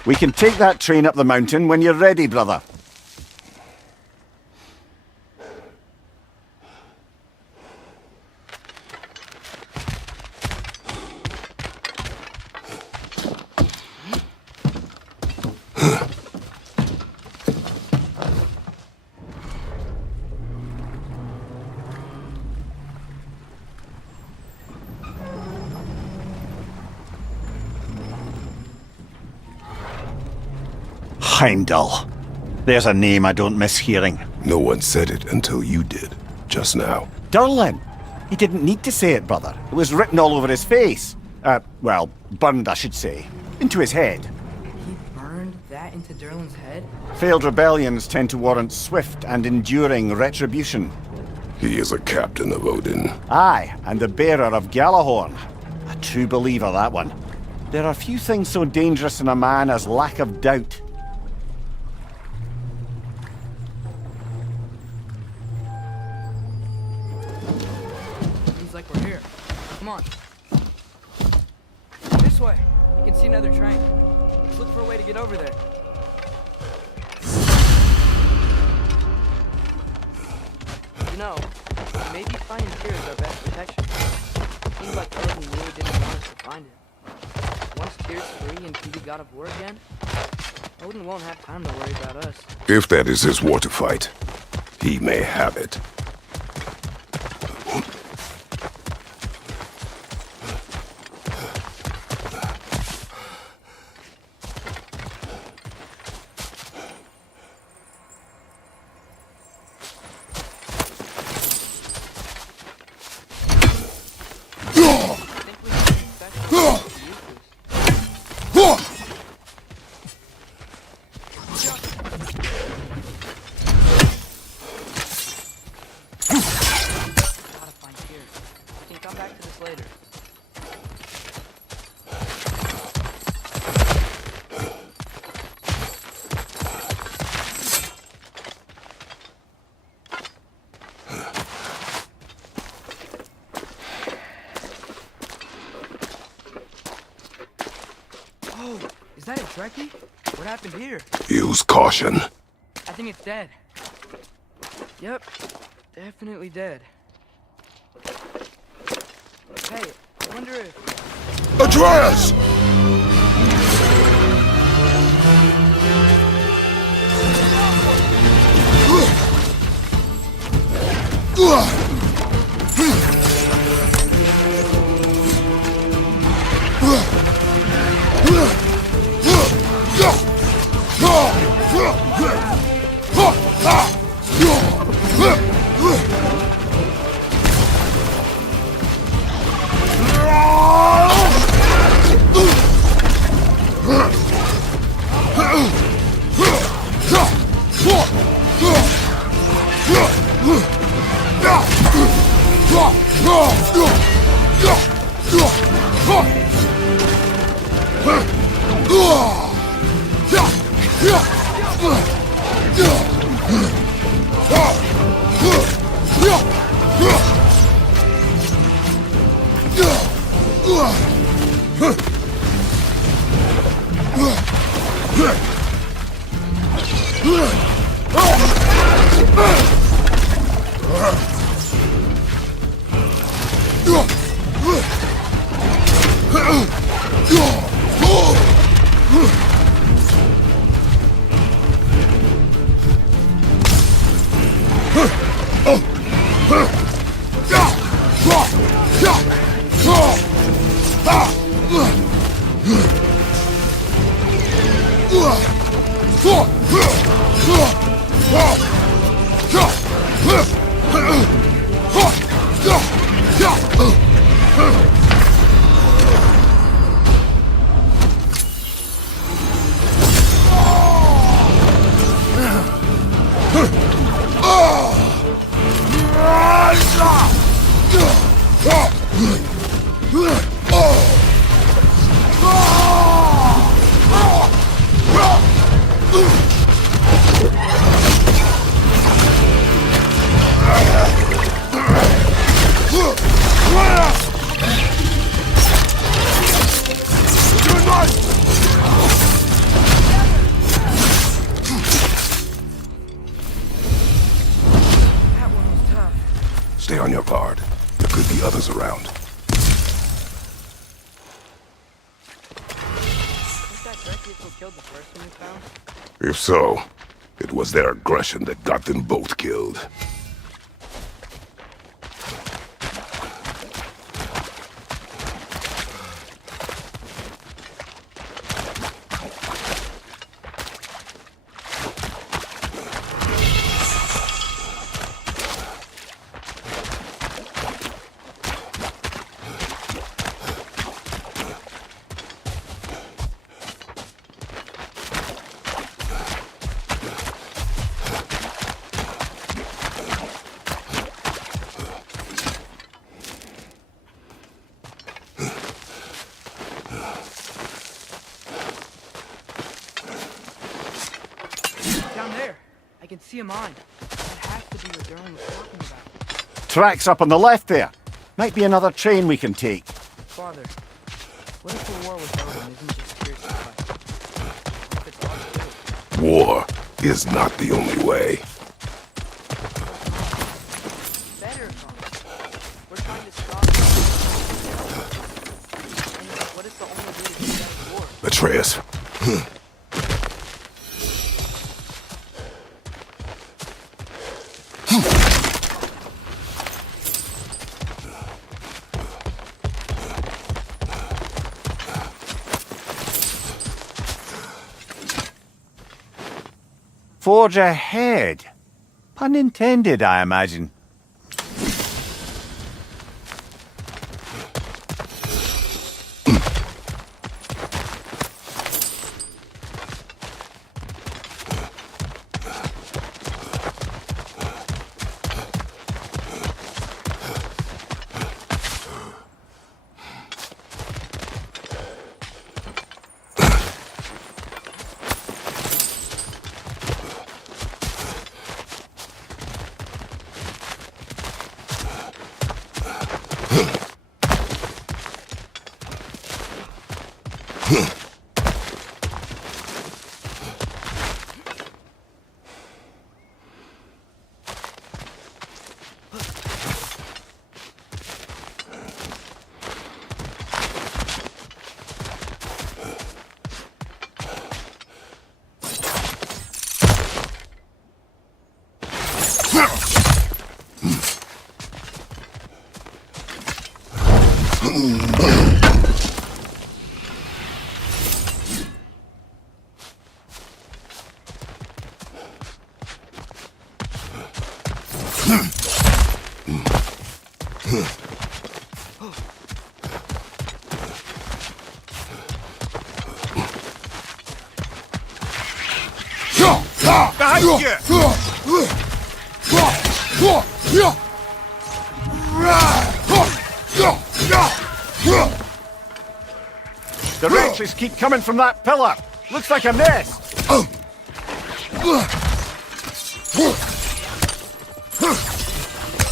We can take that train up the mountain when you're ready, brother. Heimdall. There's a name I don't miss hearing. No one said it until you did, just now. Durlin. He didn't need to say it, brother. It was written all over his face. Well, burned, I should say. Into his head. He burned that into Durlin's head? Failed rebellions tend to warrant swift and enduring retribution. He is a captain of Odin. Aye, and the bearer of Galahorn. A true believer, that one. There are few things so dangerous in a man as lack of doubt. Seems like we're here. Come on. This way. You can see another train. Let's look for a way to get over there. You know, maybe finding here is our best protection. Seems like Odin really didn't want us to find him. Once Tyr's free and can be god of war again, Odin won't have time to worry about us. If that is his war to fight, he may have it. Is that a Trekkie? What happened here? Use caution. I think it's dead. Yep, definitely dead. Hey, I wonder if... Atreus! Stay on your guard. There could be others around. Was that Dracula who killed the first one we found? If so, it was their aggression that got them both killed. Down there. I can see a mine. That has to be what Durham was talking about. Tracks up on the left there. Might be another train we can take. Father, what if the war with Odin isn't just fierce to fight? What if it's ours too? War is not the only way. Better, Father. We're trying to stop it. And what is the only way to get out of war? Atreus. Forge ahead. Pun intended, I imagine. Behind you! The wretches keep coming from that pillar. Looks like a nest.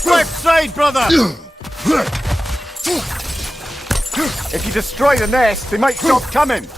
Left side, brother! If you destroy the nest, they might stop coming.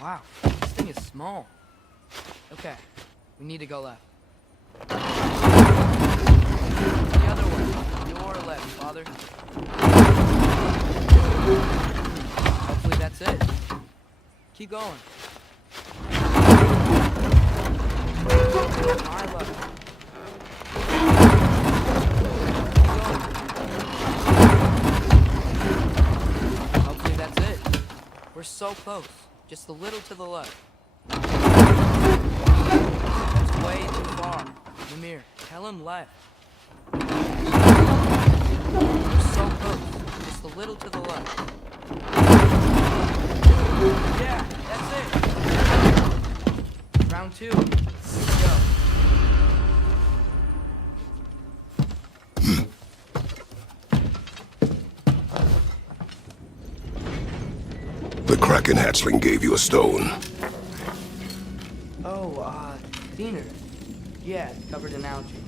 Wow, this thing is small. Okay, we need to go left. The other way. Your left, Father. Hopefully that's it. Keep going. My left. Hopefully that's it. We're so close. Just a little to the left. That's way too far. Ymir, tell him left. We're so close. Just a little to the left. Yeah, that's it. Round 2. Let's go. The Kraken hatchling gave you a stone. Oh, Diener. Yeah, covered in algae.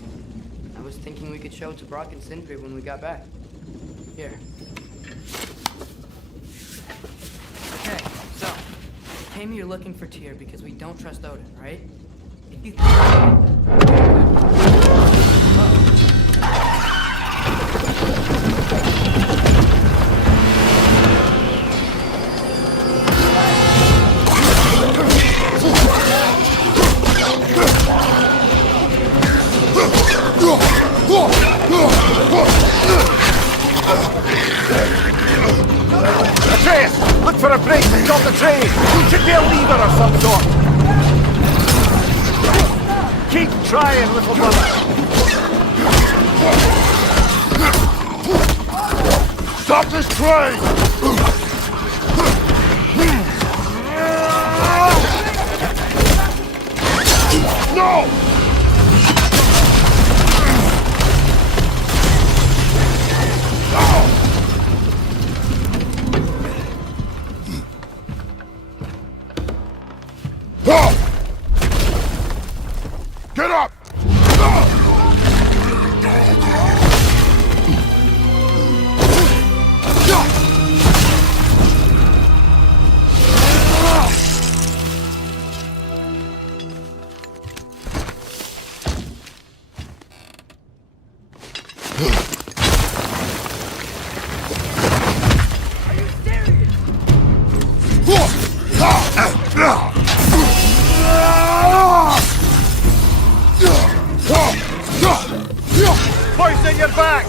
I was thinking we could show it to Brock and Sindri when we got back. Here. Okay, so, we came here looking for Tyr because we don't trust Odin, right? If you Atreus, look for a break to stop the train. Should be a lever of some sort. Keep trying, little brother. Stop this train! No! Get up! Poison your back!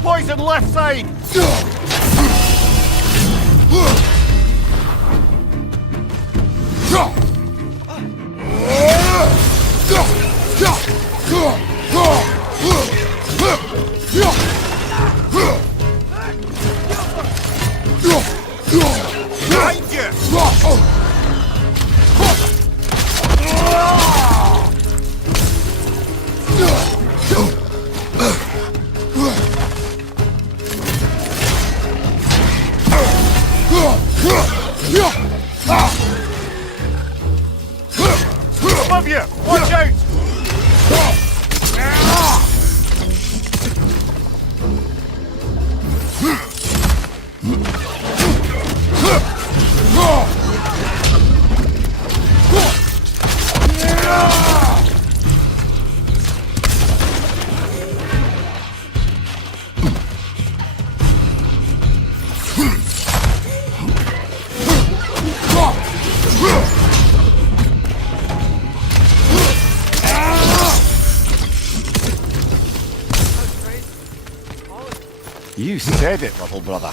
Poison left side! Behind you! above you! Watch out! You said it, little brother.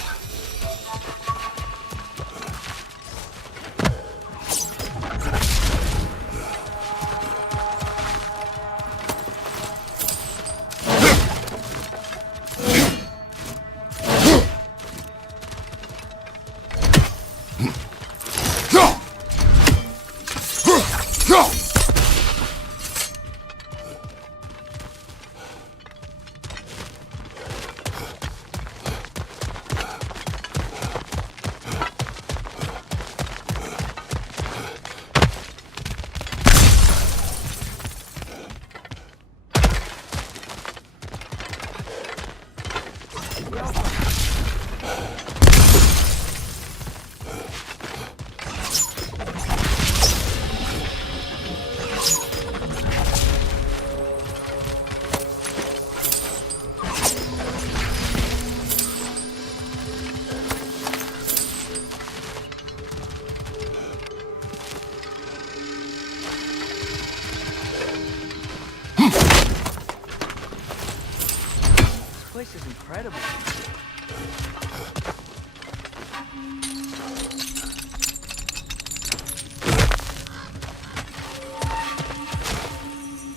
This place is incredible.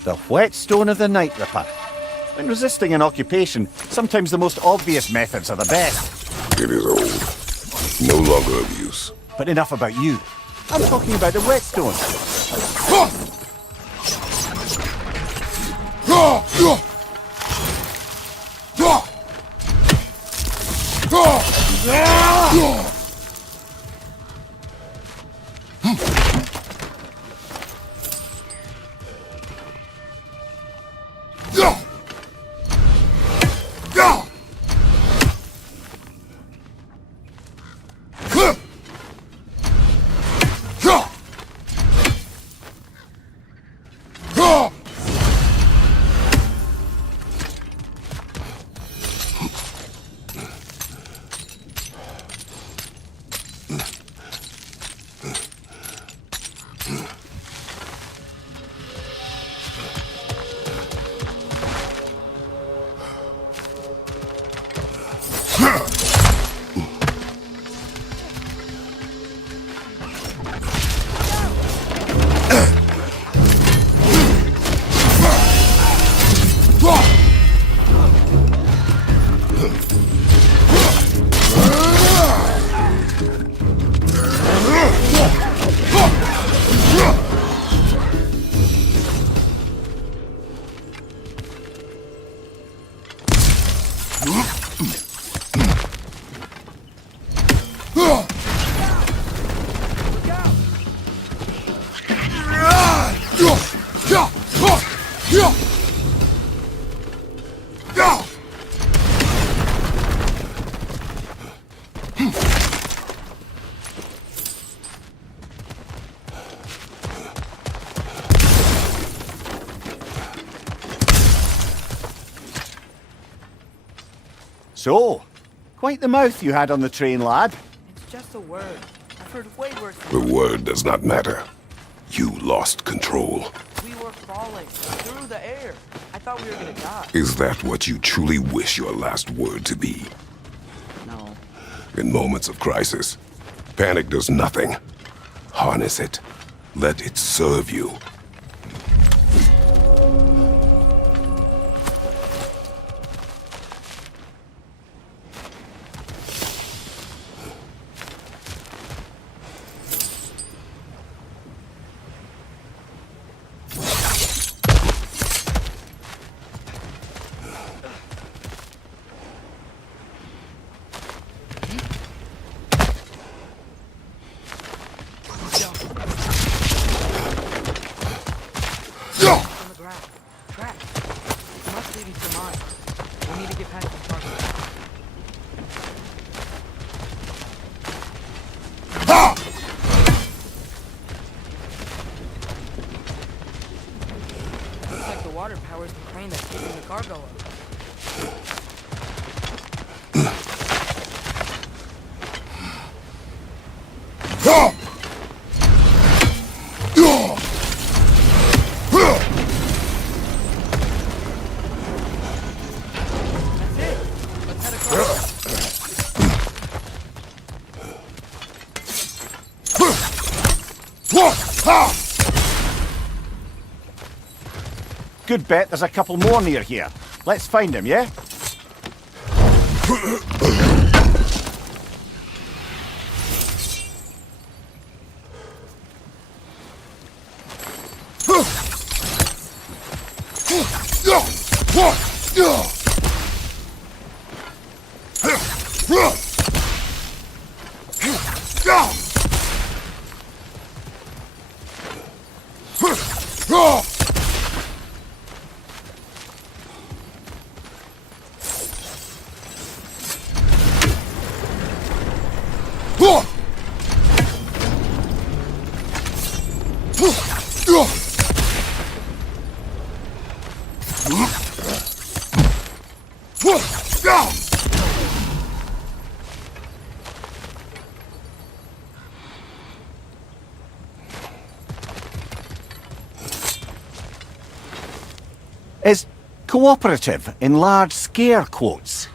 The whetstone of the Night Ripper. When resisting an occupation, sometimes the most obvious methods are the best. It is old. No longer of use. But enough about you. I'm talking about the whetstone. So, quite the mouth you had on the train, lad. It's just a word. I've heard way worse The than word does not matter. You lost control. we were falling through the air. I thought we were gonna die. Is that what you truly wish your last word to be? No. In moments of crisis, panic does nothing. Harness it. Let it serve you. On the ground. Trapped. It must lead into mine. We need to get past the cargo. Looks like the water powers the crane that's keeping the cargo up. That's it. Let's head across. Good bet there's a couple more near here. Let's find them, yeah? Is cooperative in large scare quotes.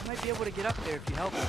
I might be able to get up there if you help me.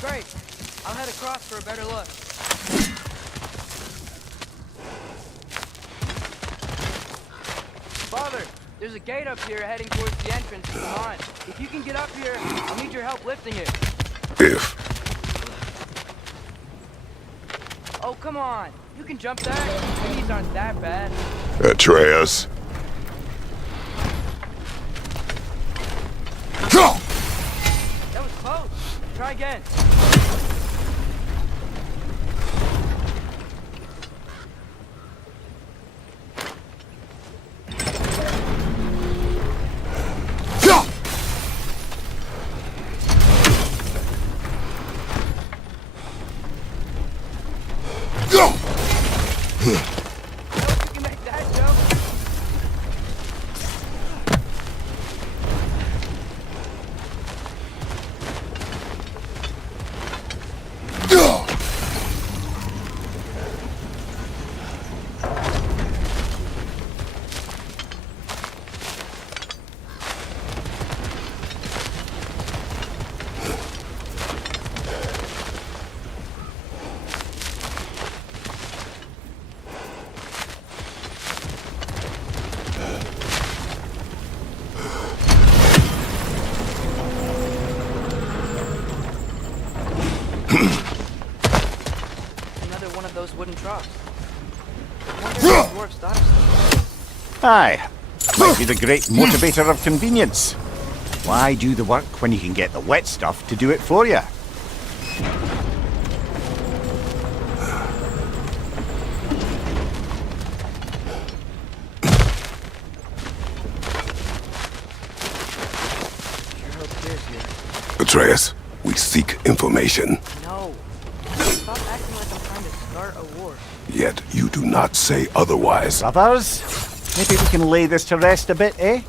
Great. I'll head across for a better look. Father, there's a gate up here heading towards the entrance to the mine. If you can get up here, I'll need your help lifting it. If. Oh, come on. You can jump that. My knees aren't that bad. Atreus. That was close. Try again. You can make that jump. Another one of those wooden troughs. I wonder if the dwarves thought of something. Aye. Might be the great motivator of convenience. Why do the work when you can get the wet stuff to do it for you? Sure hope Pierce here. Atreus, we seek information. No. Stop acting like I'm trying to start a war. Yet you do not say otherwise. Brothers, maybe we can lay this to rest a bit, eh?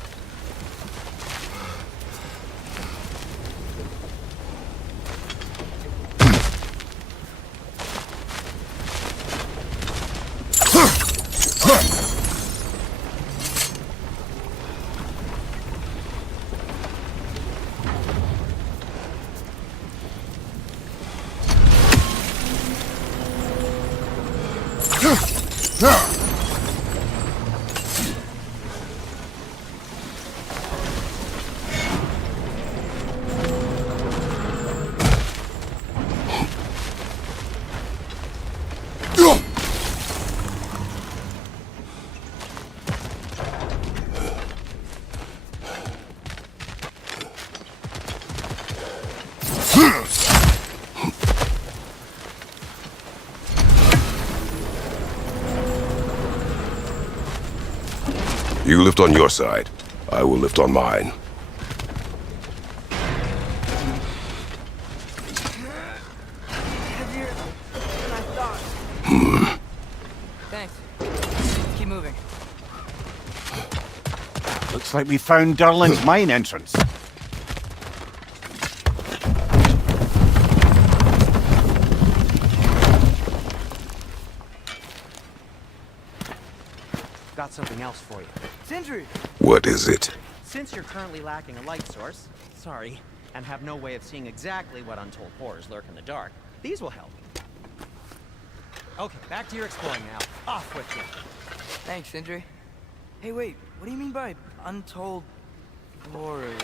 You lift on your side. I will lift on mine. Heavier than I thought. Thanks. Let's keep moving. Looks like we found Durlin's mine entrance. Got something else for you. Sindri! What is it? Since you're currently lacking a light source, sorry, and have no way of seeing exactly what untold horrors lurk in the dark, these will help. Okay, back to your exploring now. Off with you. Thanks, Sindri. Hey, wait. What do you mean by untold horrors?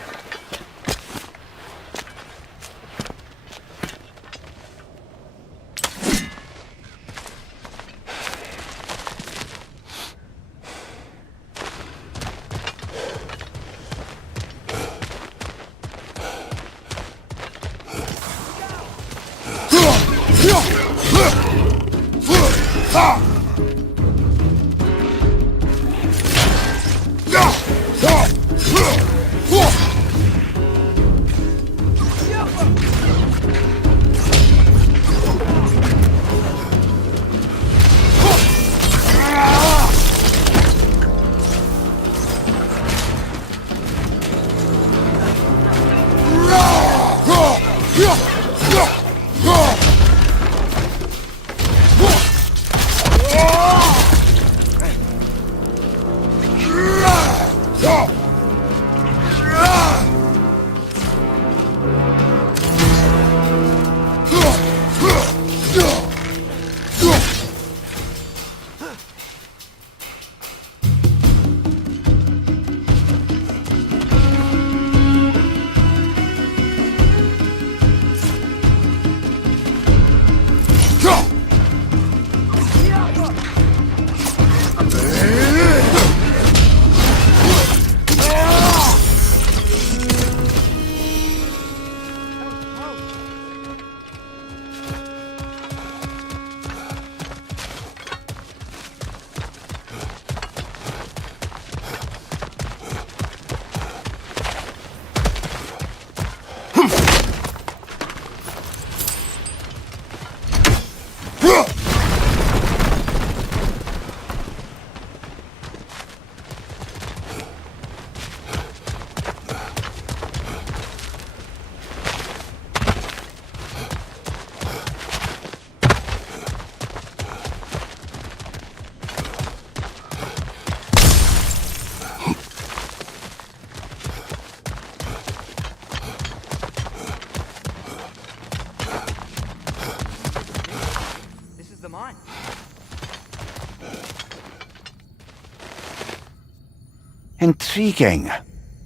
Intriguing.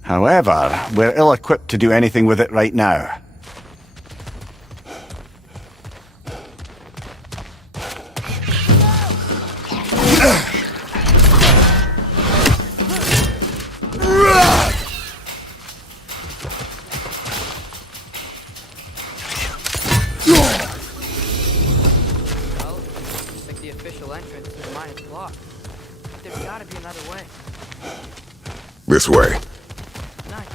However, we're ill-equipped to do anything with it right now. another way. This way. Nice.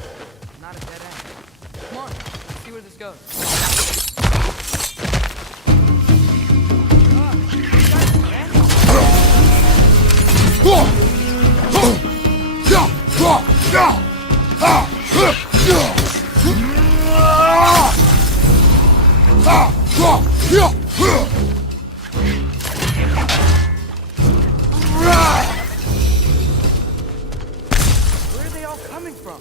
Not a dead end. Come on, let's see where this goes. Where are they all coming from?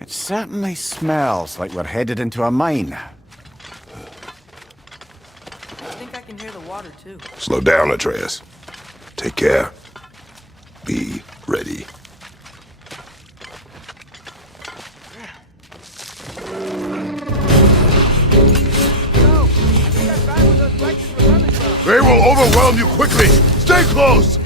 It certainly smells like we're headed into a mine. I think I can hear the water too. Slow down, Atreus. Take care. Be ready. They will overwhelm you quickly. Stay close.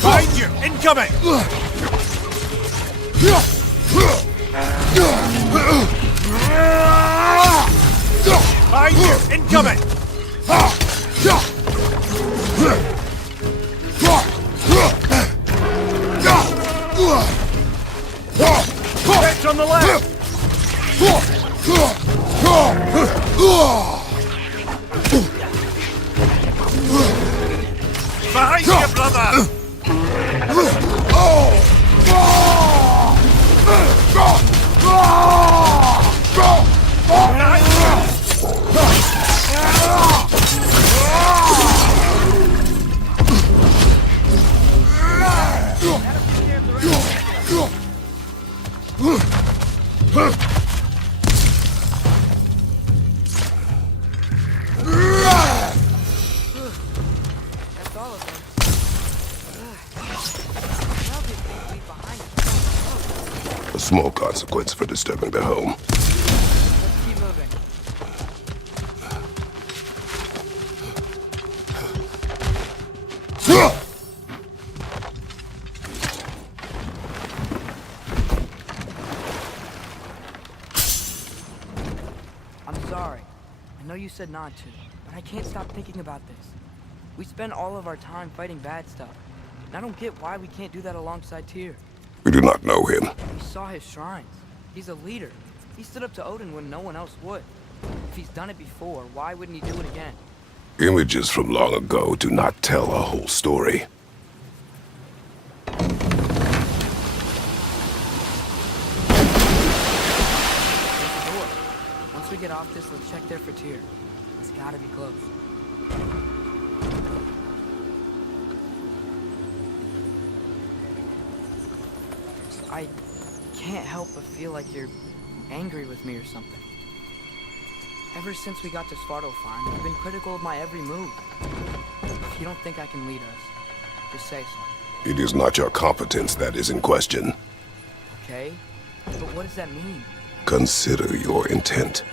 Behind you! Incoming! Behind you! Incoming! Catch on the left! Behind you, brother! That's all of them. Now they think we behind us. A small consequence for disturbing their home. Let's keep moving. I'm sorry. I know you said not to, but I can't stop thinking about this. We spend all of our time fighting bad stuff, and I don't get why we can't do that alongside Tyr. We do not know him. We saw his shrines. He's a leader. He stood up to Odin when no one else would. If he's done it before, why wouldn't he do it again? Images from long ago do not tell a whole story. There's the door. Once we get off this, let's check there for Tyr. It's gotta be close. I can't help but feel like you're angry with me or something. Ever since we got to Svartalfheim, you've been critical of my every move. If you don't think I can lead us, just say so. It is not your competence that is in question. Okay? But what does that mean? Consider your intent.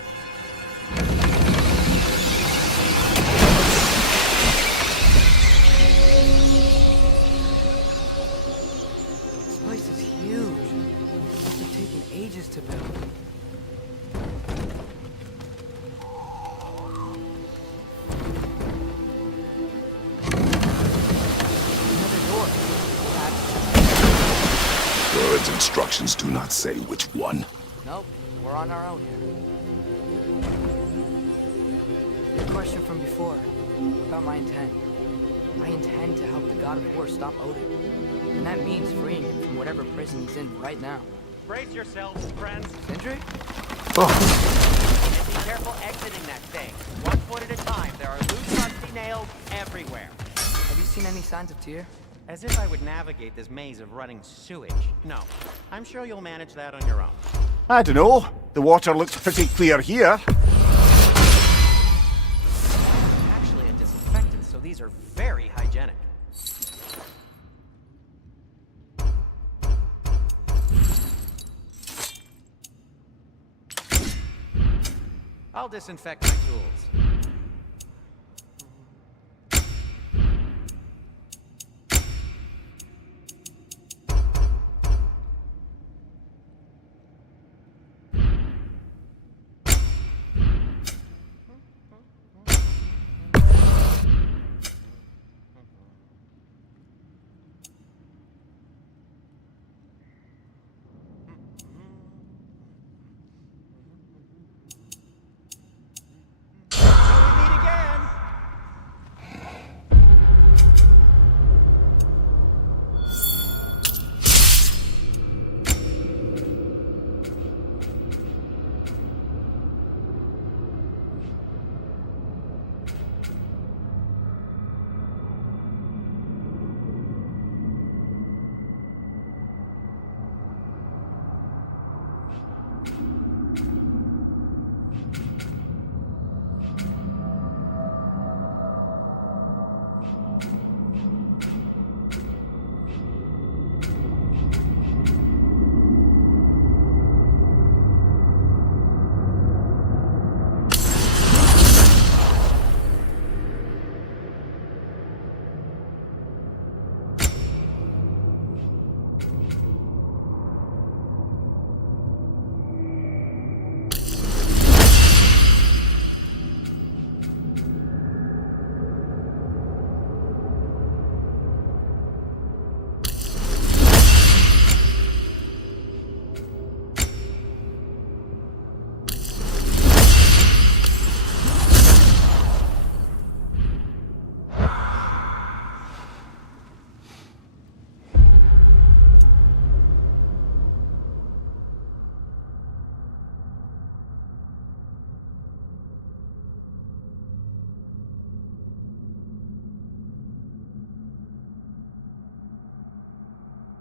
This place is huge. It must have taken ages to build. Another door. Bird's instructions do not say which one. Nope, we're on our own here. Your question from before, about my intent. I intend to help the god of war stop Odin. And that means freeing him from whatever prison he's in right now. Brace yourselves, friends. Sindri? And be careful exiting that thing. One foot at a time. There are loose, rusty nails everywhere. Have you seen any signs of Tyr? As if I would navigate this maze of running sewage. No. I'm sure you'll manage that on your own. I don't know. The water looks pretty clear here. Actually, a disinfectant, so these are very hygienic. I'll disinfect my tools.